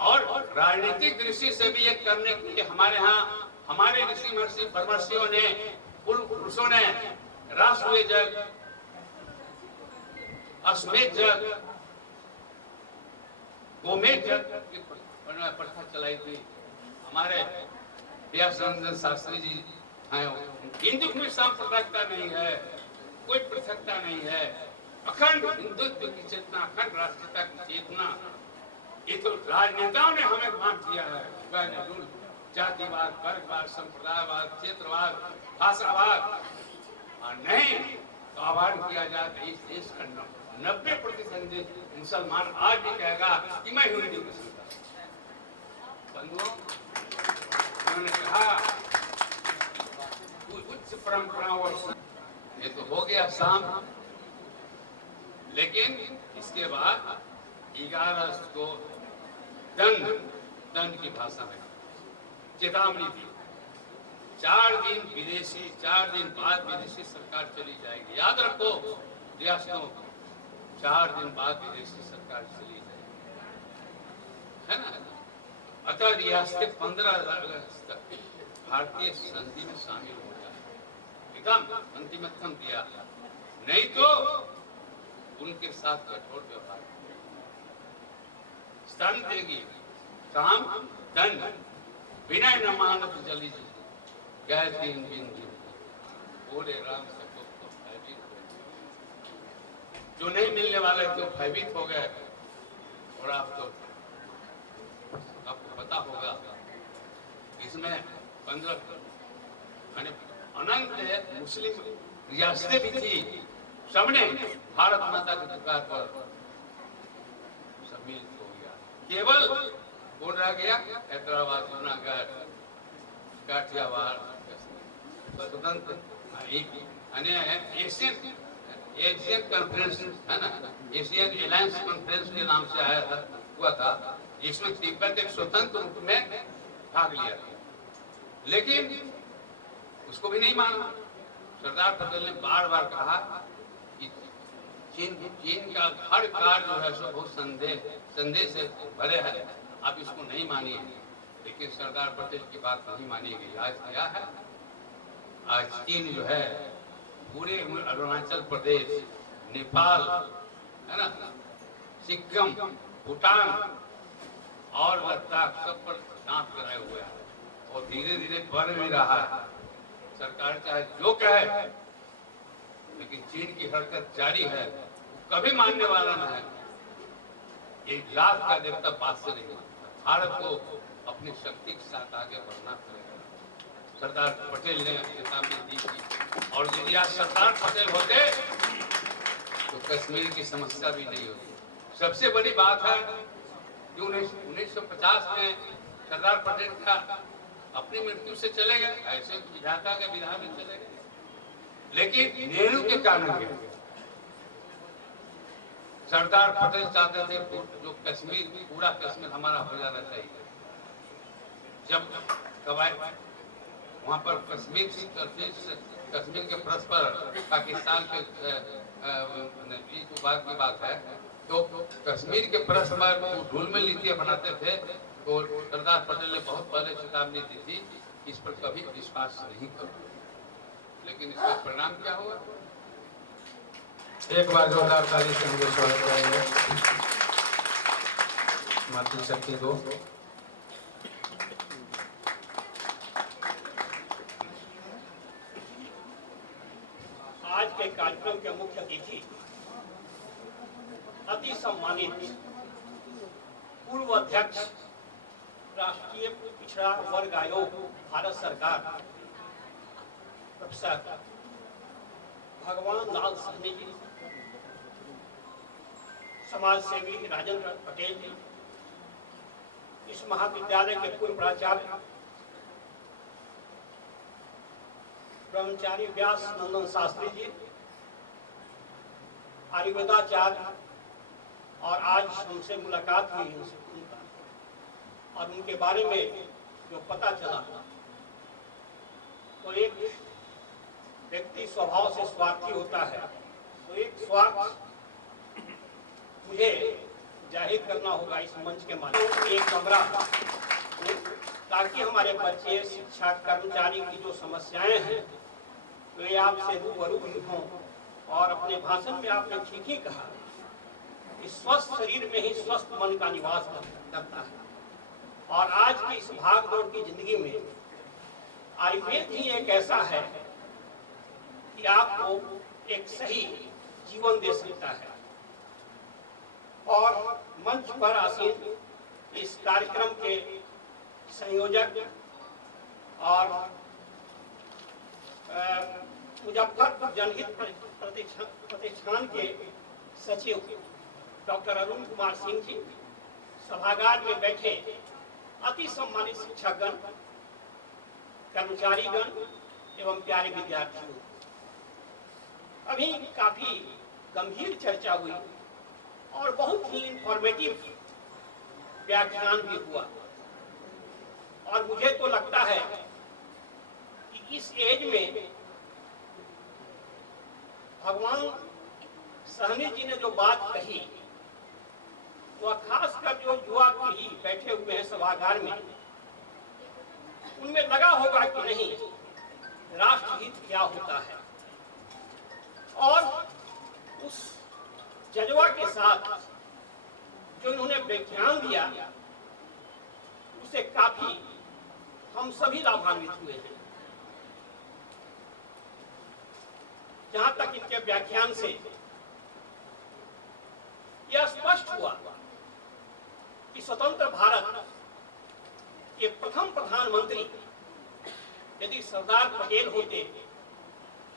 और राजनीतिक दृष्टि से भी एक करने के लिए हमारे यहाँ हमारे ऋषि महर्षि परमर्षियों ने, कुल पुरुषों ने राष्ट्रीय जग, अश्वमेध जग, गोमेध जग की प्रथा चलाई थी। हमारे व्यासरंजन शास्त्री जी हैं, हिंदू में सांप्रदायिकता नहीं है, कोई पृथकता नहीं है, अखंड हिंदुत्व की चेतना, अखंड राष्ट्रीयता की चेतना। ये तो राजनेताओं ने हमें बांट दिया है, जातिवाद, वर्गवाद, संप्रदायवाद, क्षेत्रवाद, भाषावाद, और नहीं तो आह्वान किया जाता है इस देश का 90% मुसलमान आज भी कहेगा कि मैं हिंदू मुस्लिम। बंधुओं, उन्होंने कहा उच्च परंपराओं और ये तो हो गया शाम, लेकिन इसके बाद 11 अगस्त को दंड की भाषा में चेतावनी दी। 4 दिन बाद विदेशी सरकार चली जाएगी। याद रखो रियासतों, 4 दिन बाद विदेशी सरकार चली जाएगी, है ना। अतः रियासतें 15 अगस्त तक भारतीय संधि में शामिल हो जाए, एकदम अंतिमतम दिया, नहीं तो उनके साथ कठोर व्यवहार, स्तन देगी, काम दंड, बिना न मानत जली गए 3 दिन बोले राम सबको तो भयभीत हो, जो नहीं मिलने वाले थे तो भयभीत हो गए। और आपको पता होगा इसमें 15 अनंत मुस्लिम रियासतें भी थी, सबने भारत माता की पुकार पर सम्मिलित हो गया। केवल कौन रह गया? हैदराबाद, जूनागढ़, काठियावाड़, स्वतंत्र एशियन कॉन्फ्रेंस है ना, एशियन एलायंस कॉन्फ्रेंस के नाम से आया था, हुआ था, जिसमें तिब्बत एक स्वतंत्र रूप में भाग लिया था, लेकिन उसको भी नहीं माना। सरदार पटेल ने बार बार कहा कि चीन का हर कार्य जो है सो बहुत संदेह से भरे है, आप इसको नहीं मानिए। लेकिन सरदार पटेल की बात नहीं मानी गई। आज क्या है? आज चीन जो है पूरे अरुणाचल प्रदेश, नेपाल, है ना, सिक्किम, भूटान और लद्दाख सब पर दांत लगाए हुए है, और धीरे धीरे बढ़ भी रहा है। सरकार चाहे जो कहे, लेकिन चीन की हरकत जारी है, कभी मानने वाला न है। एक लाख का देवता बात से नहीं मानता, भारत को अपनी शक्ति के साथ आगे बढ़ना पड़ेगा। सरदार पटेल ने चेतावनी दी थी, और यदि आज सरदार पटेल होते तो कश्मीर की समस्या भी नहीं होती। सबसे बड़ी बात है कि 1950 में सरदार पटेल का अपनी मृत्यु से चले गए, ऐसे विधाता के विधान में चले गए, लेकिन नेहरू के कारण गए। सरदार पटेल चाहते थे जो कश्मीर, पूरा कश्मीर हमारा हो जाना चाहिए। जब कबाय वहाँ पर कश्मीर के प्रश्न पर पाकिस्तान के बाद की बात है, तो कश्मीर के प्रश्न पर ढूल में नीतियाँ बनाते थे, तो सरदार पटेल ने बहुत पहले चेतावनी दी थी कि इस पर कभी विश्वास नहीं करो, लेकिन इसका परिणाम क्या हुआ? एक बार जोरदार ताली से मुझे स्वागत करेंगे मातृशक्ति को। आज के कार्यक्रम के मुख्य अतिथि अति सम्मानित पूर्व अध्यक्ष राष्ट्रीय पिछड़ा वर्ग आयोग भारत सरकार प्रोफेसर भगवान लाल सहनी जी, समाज सेवी राजेंद्र पटेल जी, इस महाविद्यालय के पूर्व प्राचार्य ब्रह्मचारी व्यास नंदन शास्त्री जी, आयुर्वेदाचार्य, और आज हमसे मुलाकात हुई उनका, और उनके बारे में जो पता चला, तो एक व्यक्ति स्वभाव से स्वार्थी होता है, तो एक स्वार्थ मुझे जाहिर करना होगा इस मंच के माध्यम से, एक कमरा, ताकि हमारे बच्चे, शिक्षक, कर्मचारी की जो समस्याएं हैं वे आपसे रूबरू हों। और अपने भाषण में आपने ठीक ही कहा कि स्वस्थ शरीर में ही स्वस्थ मन का निवास करता है, और आज की इस भागदौड़ की जिंदगी में आयुर्वेद ही एक ऐसा है कि आपको एक सही जीवन दे सकता है। और मंच पर आसीन इस कार्यक्रम के संयोजक और मुजफ्फरपुर जनहित प्रतिष्ठान के सचिव डॉक्टर अरुण कुमार सिंह जी, सभागार में बैठे अति सम्मानित शिक्षकगण, कर्मचारीगण एवं प्यारे विद्यार्थियों, अभी काफी गंभीर चर्चा हुई और बहुत ही इंफॉर्मेटिव व्याख्यान भी हुआ, और मुझे तो लगता है कि इस एज में भगवान सहनी जी ने जो बात कही, वह खासकर जो युवा पीढ़ी बैठे हुए हैं सभागार में, उनमें लगा होगा कि नहीं राष्ट्रहित क्या होता है, और उस जज्बा के साथ जो इन्होंने व्याख्यान दिया उसे काफी हम सभी लाभान्वित हुए हैं। जहां तक इनके व्याख्यान से यह स्पष्ट हुआ कि स्वतंत्र भारत के प्रथम प्रधानमंत्री यदि सरदार पटेल होते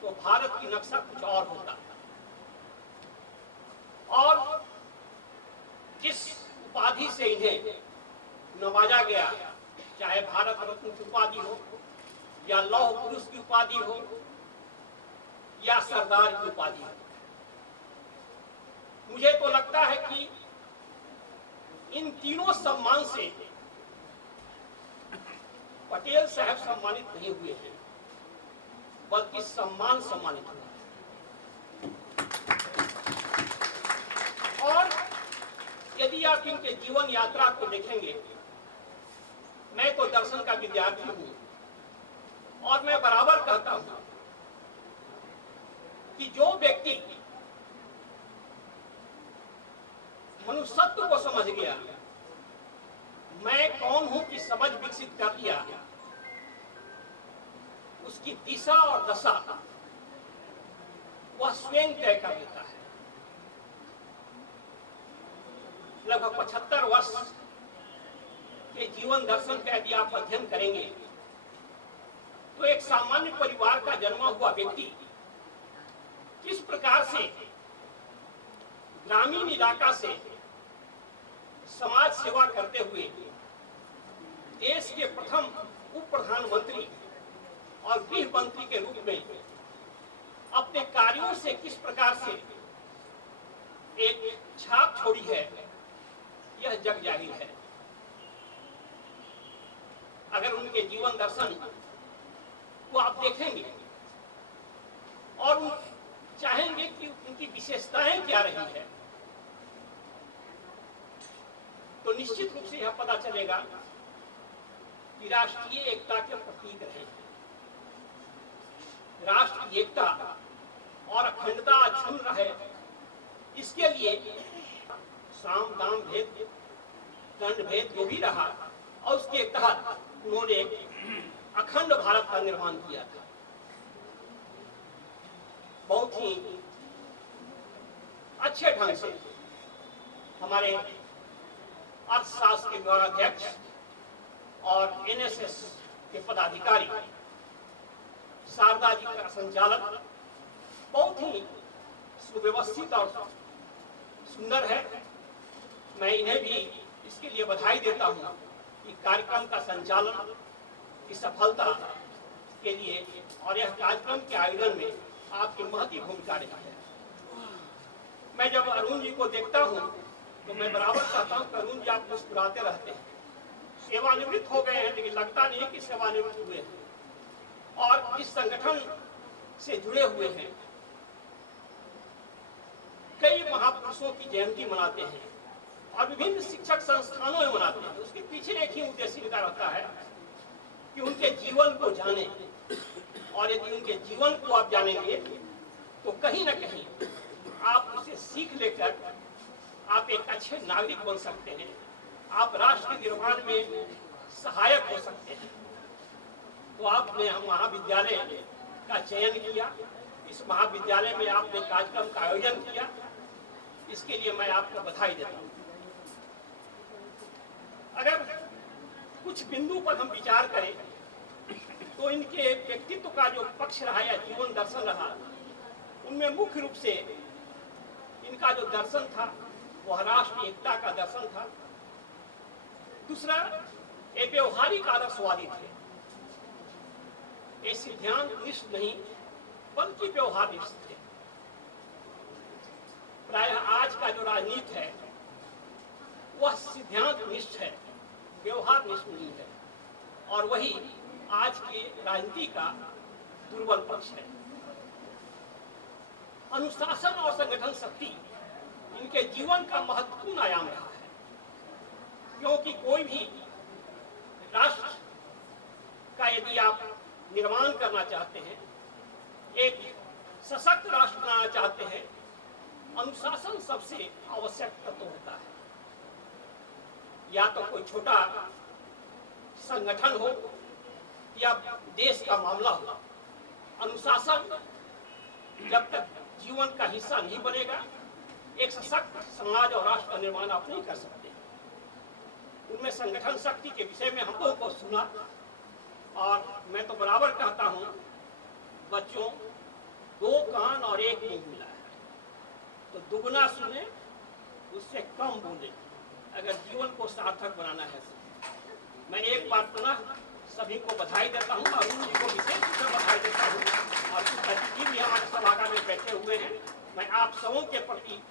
तो भारत की नक्शा कुछ और होता, और जिस उपाधि से इन्हें नवाजा गया, चाहे भारत रत्न की उपाधि हो या लौह पुरुष की उपाधि हो या सरदार की उपाधि हो, मुझे तो लगता है कि इन तीनों सम्मान से पटेल साहब सम्मानित नहीं हुए हैं, बल्कि सम्मान सम्मानित हुआ। और यदि आप इनके जीवन यात्रा को देखेंगे, मैं तो दर्शन का विद्यार्थी हूं, और मैं बराबर कहता हूं कि जो व्यक्ति मनुष्यत्व को समझ गया, मैं कौन हूं कि समझ विकसित कर लिया, उसकी दिशा और दशा वह स्वयं तय कर लेता है। लगभग 75 वर्ष के जीवन दर्शन का यदि आप अध्ययन करेंगे तो एक सामान्य परिवार का जन्मा हुआ व्यक्ति किस प्रकार से ग्रामीण इलाका से समाज सेवा करते हुए देश के प्रथम उप प्रधानमंत्री और गृह मंत्री के रूप में अपने कार्यों से किस प्रकार से एक छाप छोड़ी है, यह जग जाहिर है। अगर उनके जीवन दर्शन को आप देखेंगे और चाहेंगे कि उनकी विशेषताएं क्या रही है, तो निश्चित रूप से यह पता चलेगा कि राष्ट्रीय एकता के प्रतीक रहे हैं। राष्ट्र की एकता और अखंडता अक्षुण्ण रहे, इसके लिए साम दाम भेद दंड भेद जो भी रहा और उसके तहत उन्होंने अखंड भारत का निर्माण किया था। बहुत ही अच्छे ढंग से हमारे अर्थशास्त्र के गौरवाध्यक्ष और एनएसएस के पदाधिकारी, शारदा जी का संचालक बहुत ही सुव्यवस्थित और सुंदर है। मैं इन्हें भी इसके लिए बधाई देता हूं कि कार्यक्रम का संचालन की सफलता के लिए और यह कार्यक्रम के आयोजन में आपकी महती भूमिका रही है। मैं जब अरुण जी को देखता हूं तो मैं बराबर चाहता हूं कि अरुण जी आप मुस्कुराते रहते हैं। सेवानिवृत्त हो गए हैं लेकिन लगता नहीं कि सेवानिवृत्त हुए हैं और इस संगठन से जुड़े हुए हैं। कई महापुरुषों की जयंती मनाते हैं और विभिन्न शिक्षक संस्थानों में मनाते हैं। उसके पीछे एक ही उद्देश्य इनका रहता है कि उनके जीवन को जाने, और यदि उनके जीवन को आप जानेंगे तो कहीं ना कहीं आप उसे सीख लेकर आप एक अच्छे नागरिक बन सकते हैं, आप राष्ट्र के निर्माण में सहायक हो सकते हैं। तो आपने हम महाविद्यालय का चयन किया, इस महाविद्यालय में आपने कार्यक्रम का आयोजन किया, इसके लिए मैं आपको बधाई देता हूँ। अगर कुछ बिंदु पर हम विचार करें तो इनके व्यक्तित्व का जो पक्ष रहा या जीवन दर्शन रहा, उनमें मुख्य रूप से इनका जो दर्शन था वह राष्ट्रीय एकता का दर्शन था। दूसरा, ये व्यवहारिक आदर्शवादी थे, ये सिद्धांत निष्ठ नहीं बल्कि व्यवहार निष्ठ थे। प्रायः आज का जो राजनीति है वह सिद्धांत निष्ठ है, व्यवहार निष्ठ नहीं है, और वही आज के राजनीति का दुर्बल पक्ष है। अनुशासन और संगठन शक्ति इनके जीवन का महत्वपूर्ण आयाम रहा है, क्योंकि कोई भी राष्ट्र का यदि आप निर्माण करना चाहते हैं, एक सशक्त राष्ट्र बनाना चाहते हैं, अनुशासन सबसे आवश्यक तत्व होता है। या तो कोई छोटा संगठन हो या देश का मामला हो, अनुशासन जब तक जीवन का हिस्सा नहीं बनेगा, एक सशक्त समाज और राष्ट्र का निर्माण आप नहीं कर सकते। उनमें संगठन शक्ति के विषय में हम लोगों को सुना, और मैं तो बराबर कहता हूं बच्चों, दो कान और एक मुंह मिला है, तो दुगना सुने उससे कम बोले अगर जीवन को सार्थक बनाना है। मैं एक बार पुनः सभी को बधाई देता हूं, अरुण जी को विशेष रूप से बधाई देता हूं, और कुछ अतिथि भी हमारे सभागार में बैठे हुए हैं। मैं आप सबों के प्रति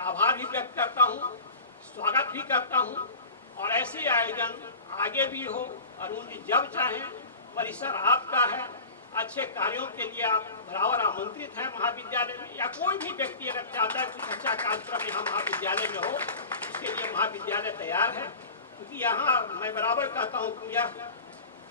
आभार भी व्यक्त करता हूं, स्वागत भी करता हूं, और ऐसे आयोजन आगे भी हो। अरुण जी जब चाहें, परिसर आपका है, अच्छे कार्यों के लिए आप बराबर आमंत्रित हैं महाविद्यालय में, या कोई भी व्यक्ति अगर चाहता है कुछ अच्छा कार्यक्रम यहाँ महाविद्यालय में हो, उसके लिए महाविद्यालय तैयार है। क्योंकि यहाँ मैं बराबर कहता हूँ कि यह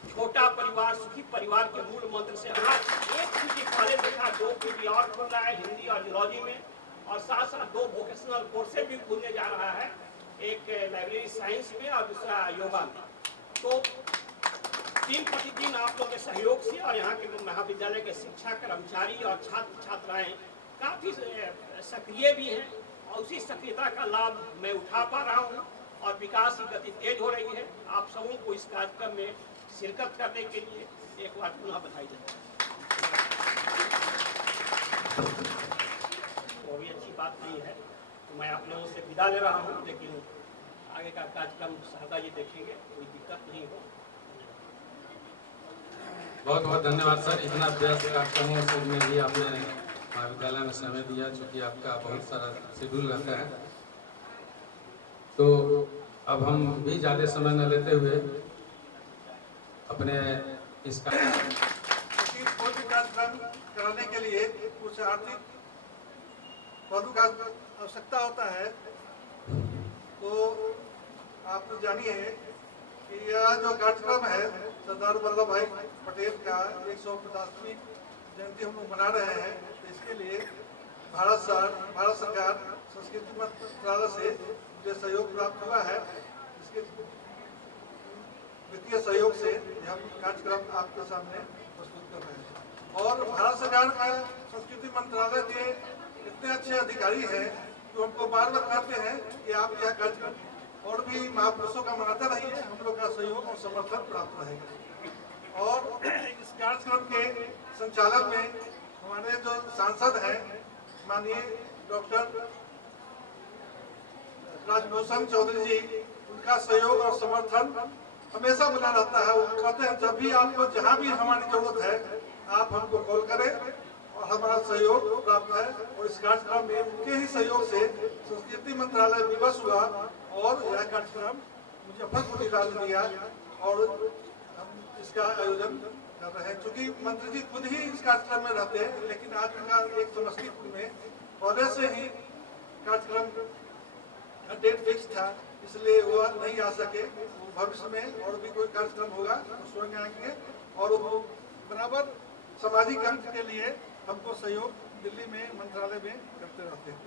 छोटा परिवार सुखी परिवार के मूल मंत्र से यहाँ एक पीढ़ी पहले देखा, 2 पीढ़ी और खुल रहा है हिंदी और जूलॉजी में, और साथ साथ 2 वोकेशनल कोर्सेज भी खुलने जा रहा है, एक लाइब्रेरी साइंस में और दूसरा योगा में। तो दिन प्रतिदिन आप लोगों के सहयोग से और यहाँ के महाविद्यालय के शिक्षक कर्मचारी और छात्र छात्राएं काफ़ी सक्रिय भी हैं, और उसी सक्रियता का लाभ मैं उठा पा रहा हूँ। और विकास की गति तेज हो रही है। आप सबों को इस कार्यक्रम में शिरकत करने के लिए एक बार पुनः बधाई देता हूं। वो भी अच्छी बात नहीं है तो मैं आप लोगों से विदा ले रहा हूँ, लेकिन आगे का कार्यक्रम शारदा जी देखेंगे, कोई दिक्कत नहीं हो। बहुत बहुत धन्यवाद सर, इतना व्यस्त कार्यक्रमों से में भी आपने महाविद्यालय में समय दिया, चूँकि आपका बहुत सारा शेड्यूल रहता है। तो अब हम भी ज़्यादा समय न लेते हुए अपने इस कोई भी कार्यक्रम कराने के लिए कुछ आर्थिक पहलू का आवश्यकता होता है। तो आप तो जानिए कि यह जो कार्यक्रम है सरदार वल्लभ भाई पटेल का 150वीं जयंती हम लोग मना रहे हैं, तो इसके लिए भारत सरकार संस्कृति मंत्रालय से जो सहयोग प्राप्त हुआ है, इसके वित्तीय सहयोग से हम कार्यक्रम आपके सामने प्रस्तुत कर रहे हैं। और भारत सरकार का संस्कृति मंत्रालय के इतने अच्छे अधिकारी हैं जो हमको बार बार कहते हैं कि आप यह कार्यक्रम और भी महापुरुषों का मनाता रहिए, हम लोग का सहयोग और समर्थन प्राप्त रहेगा। और इस कार्यक्रम के संचालन में हमारे जो सांसद हैं माननीय डॉक्टर राजभूषण चौधरी जी, उनका सहयोग और समर्थन हमेशा बना रहता है। वो कहते हैं जब भी आपको जहाँ भी हमारी जरूरत है आप हमको कॉल करें और हमारा सहयोग प्राप्त है। और इस कार्यक्रम में उनके ही सहयोग से संस्कृति मंत्रालय विवश हुआ और यह कार्यक्रम मुजफ्फरपुर जिला में दिया और हम इसका आयोजन कर रहे हैं। चूँकि मंत्री जी खुद ही इस कार्यक्रम में रहते हैं, लेकिन आज का एक समस्तीपुर में पहले से ही कार्यक्रम डेट फिक्स था, इसलिए वो नहीं आ सके। भविष्य में और भी कोई कार्यक्रम होगा तो स्वयं आएंगे और वो बराबर सामाजिक काम के लिए हमको सहयोग दिल्ली में मंत्रालय में करते रहते हैं।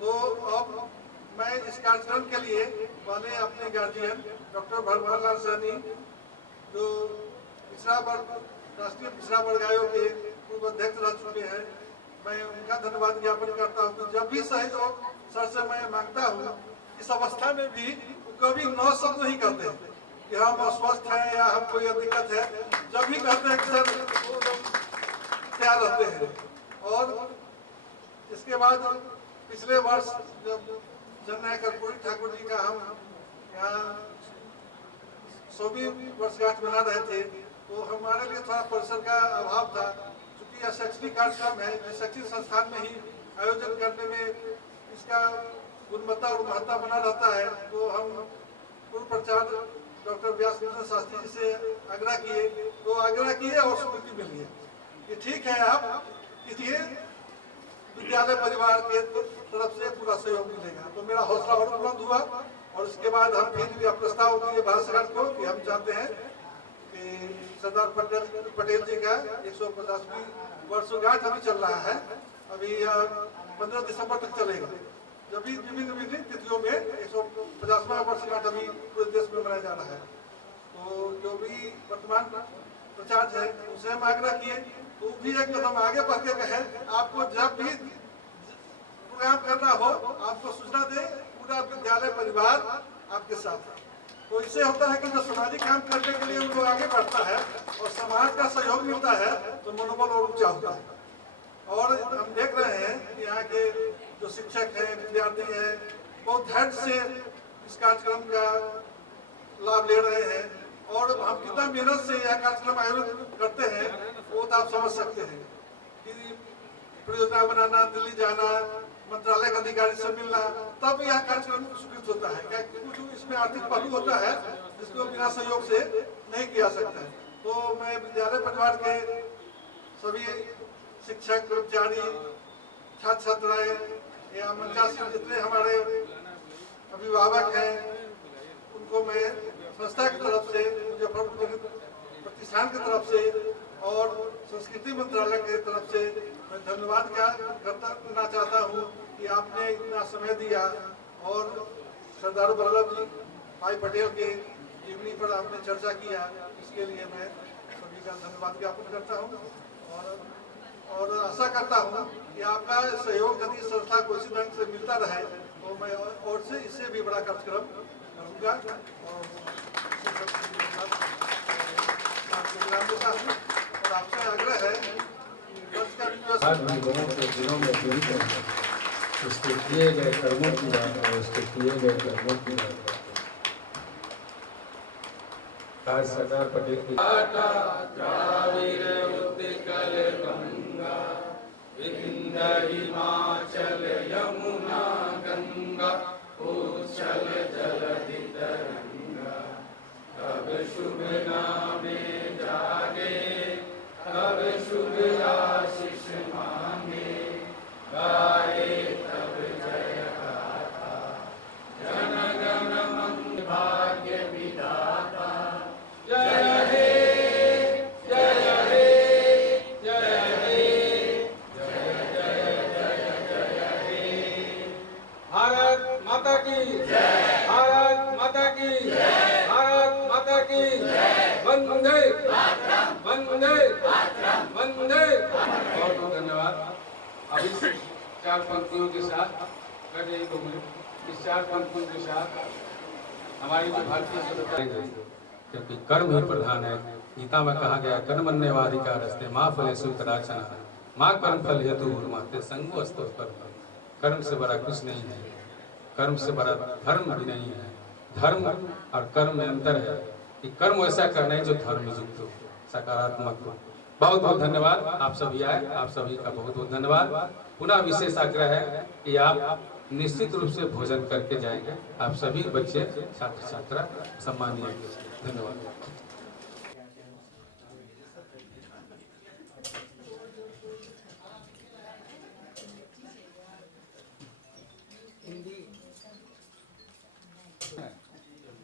तो अब मैं इस कार्यक्रम के लिए वाले अपने गार्जियन डॉक्टर भगवान लाल सैनी, जो पिछड़ा वर्ग राष्ट्रीय पिछड़ा वर्ग आयोग के पूर्व अध्यक्ष रह चुके हैं, मैं उनका धन्यवाद ज्ञापन करता हूँ। जब भी सहयोग सर से मैं मांगता हूँ, इस अवस्था में भी कभी नौ शब्द नहीं करते कि हम अस्वस्थ हैं या हमको यह दिक्कत है। जब भी कहते हैं कि सर तैयार रहते हैं। और इसके बाद पिछले वर्ष जब जननायक कर्पूरी ठाकुर जी का हम यहाँ 100वीं वर्षगांठ मना रहे थे, तो हमारे लिए थोड़ा परिसर का अभाव था। चूँकि यह शैक्षणिक कार्यक्रम है, शैक्षणिक संस्थान में ही आयोजन करने में इसका गुणवत्ता और महत्ता बना रहता है। तो हम पूर्व प्राचार्य डॉक्टर व्यास शास्त्री जी से आग्रह किए और स्वीकृति मिल गई कि ठीक है, आप कीजिए, विद्यालय परिवार के तरफ से पूरा सहयोग मिलेगा। तो मेरा हौसला और बुलंद हुआ और इसके बाद हम फिर यह प्रस्ताव दिए भारत सरकार को कि हम चाहते हैं कि सरदार पटेल जी का 150वीं वर्षगांठ अभी चल रहा है, अभी 15 दिसंबर तक चलेगा। जब भी विभिन्न तिथियों में 150वां वर्षगांठ अभी पूरे देश में मनाया जा रहा है। तो जो भी वर्तमान प्रचार है उसे हम आग्रह किए, तो भी एक कदम आगे बढ़ के कहे आपको जब भी प्रोग्राम करना हो आपको सूचना दे, पूरा विद्यालय परिवार आपके साथ है। तो इससे होता है कि जो सामाजिक काम करने के लिए उनको आगे बढ़ता है और समाज का सहयोग मिलता है तो मनोबल और ऊंचा होता है। और हम देख रहे हैं कि यहाँ के जो शिक्षक हैं, विद्यार्थी हैं, बहुत धैर्य से इस कार्यक्रम का लाभ ले रहे हैं। और हम कितना मेहनत से यह कार्यक्रम आयोजन करते हैं वो तो आप समझ सकते हैं कि परियोजना बनाना, दिल्ली जाना, मंत्रालय के अधिकारी से मिलना, तब यह कार्यक्रम स्वीकृत होता है। क्या कुछ इसमें आर्थिक पहलू होता है जिसको बिना सहयोग से नहीं किया सकता है। तो मैं विद्यालय परिवार के सभी शिक्षक, कर्मचारी, छात्र छात्राएं या मंचासीन जितने हमारे अभिभावक हैं, उनको मैं संस्था की तरफ से, मुजफ्फरपुर प्रतिष्ठान की तरफ से और संस्कृति मंत्रालय की तरफ से मैं धन्यवाद करना चाहता हूँ कि आपने इतना समय दिया और सरदार वल्लभ जी भाई पटेल के जीवनी पर आपने चर्चा किया, इसके लिए मैं सभी का धन्यवाद ज्ञापन करता हूँ। और आशा करता हूँ कि आपका सहयोग यदि संस्था को इसी ढंग से मिलता रहे तो तो मैं और से इससे भी बड़ा कार्यक्रम करूँगा और और आपसे आग्रह है आज हम लोगों के दिलों में पूरी तरह उसके किए गए कर्मों की बात है, उसके किए गए कर्मों की बात है। आज सरदार पटेल की द्राविड़ उत्कल गंगा विंध्य हिमाचल यमुना गंगा उच्छल जलधि तरंगा कब शुभ नामे जागे कब शुभ आशीष मांगे गाए तब जय गाथा जन गण मन भाग्य विधाता जय हे जय हे जय हे जय जय जय जय हे। भारत माता की जय, भारत माता की जय, भारत माता की जय। वंदे वंदे वंदे। बहुत बहुत धन्यवाद। अब इस 4 पंक्तियों के साथ कर यही 2 मिनट इस 4 पंक्तियों के साथ हमारी जो भारतीय सभ्यता, क्योंकि कर्म ही प्रधान है। गीता में कहा गया कर्मण्येवाधिकारस्ते मा फलेषु कदाचन मां कर्म फल हेतु उर्माते संगो अस्तो कर्म। कर्म से बड़ा कुछ नहीं है, कर्म से बड़ा धर्म भी नहीं है। धर्म और कर्म में अंतर है कि कर्म ऐसा करना है जो धर्म युक्त हो, सकारात्मक हो। बहुत बहुत धन्यवाद। आप सभी आए, आप सभी का बहुत बहुत धन्यवाद। पुनः विशेष आग्रह है कि आप निश्चित रूप से भोजन करके जाएंगे। आप सभी बच्चे छात्र छात्रा सम्मानीय। धन्यवाद।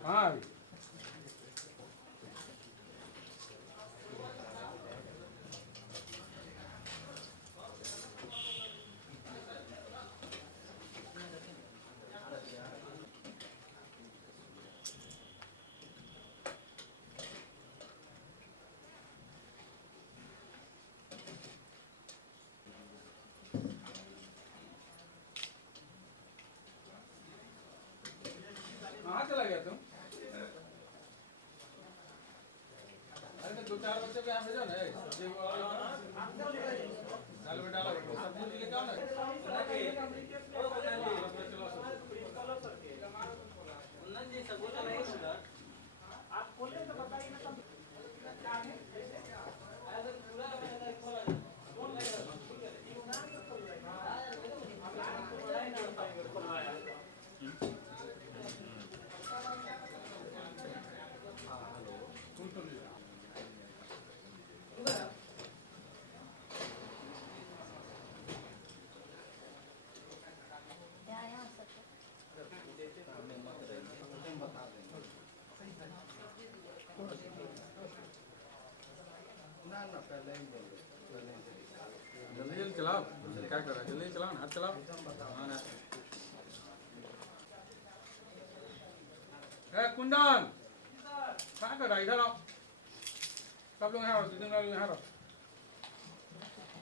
हाँ कहाँ चला गया तुम? अरे 2-4 बच्चे को यहाँ भेजो ना। दाल में डालो, सब्जी लेके आओ ना। आप खोले तो बताइए ना। जल्दी जल्दी चलाओ। क्या कर रहा है? जल्दी चलाओ ना, हाथ चलाओ। हाँ ना। कुंदन क्या कर रहा है? इधर आओ। सब लोग यहाँ रहो, 2 लोग यहाँ रहो।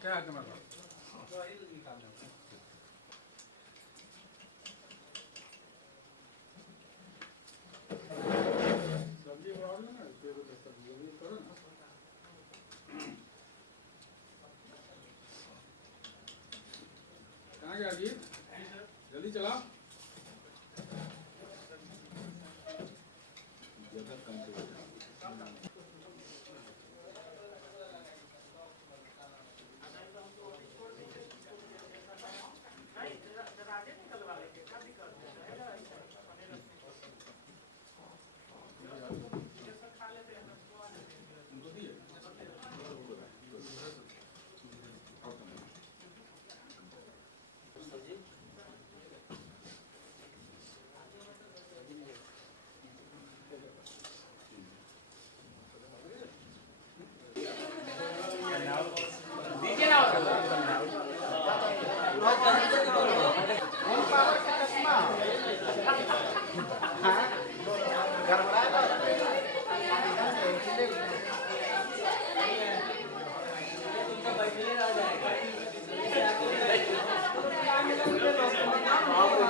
क्या है तुम्हारा? सब्जी बनाओ ना, सब्जी करो ना। कहाँ गया जी? जल्दी चलाओ।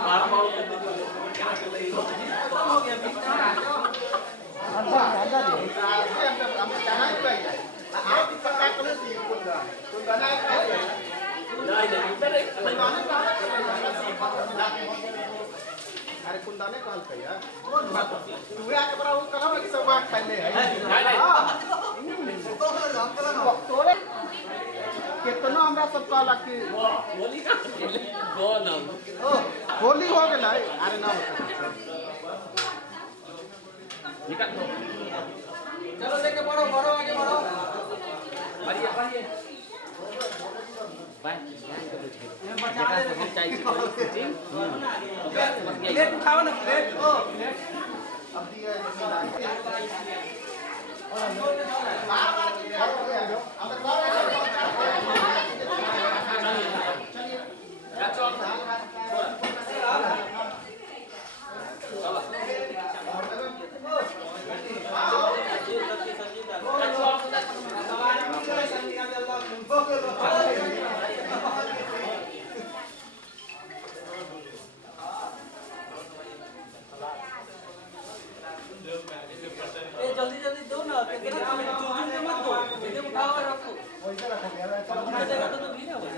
मारा तने कॉल करिया कौन बात तू आके बड़ा वो कलम की सब बात खाइले है तोरे कितना हमरा सब कहला कि होली का कौन होली हो गेल अरे ना निकाल चलो लेके बढ़ो आगे बढ़ो बढ़िया प्लेट उठाओ ना प्लेट अब दिया जल्दी जल्दी दो ना कितना काम है चुन के मत दो वीडियो उठाओ और रखो वैसे रखो उठा देगा तो भी ना होगा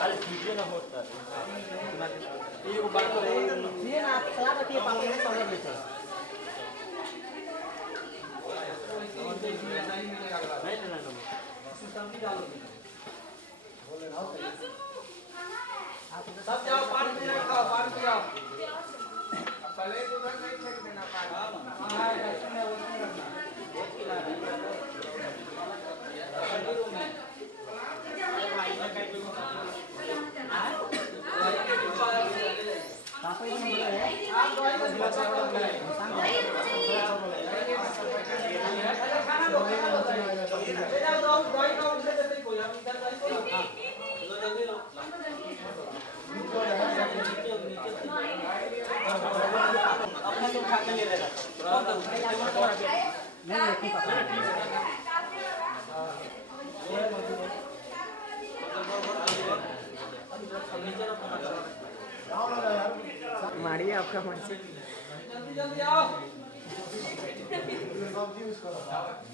अरे वीडियो ना होता ये बात है ये ना सलाह देती है पापा ने समझ लेते हैं नहीं लेना ना सिस्टम भी डालोगे बोले ना सब जाओ पानी पी रखो पानी पियो पहले उधर नहीं फेंक देना पानी हां रस्ते में वो नहीं रखना बहुत खिला रहा है रूम में भाई ने कहीं पापा ही बोल रहे हैं आप दवाई का दिला बोल रहे हैं खाना दो ले जाओ दवाई का उठे देते कोई हम इधर दवाई को हां लो जल्दी लो अपना तो खा के ले लेना नहीं नहीं मारिए आपका मन से जल्दी जल्दी आओ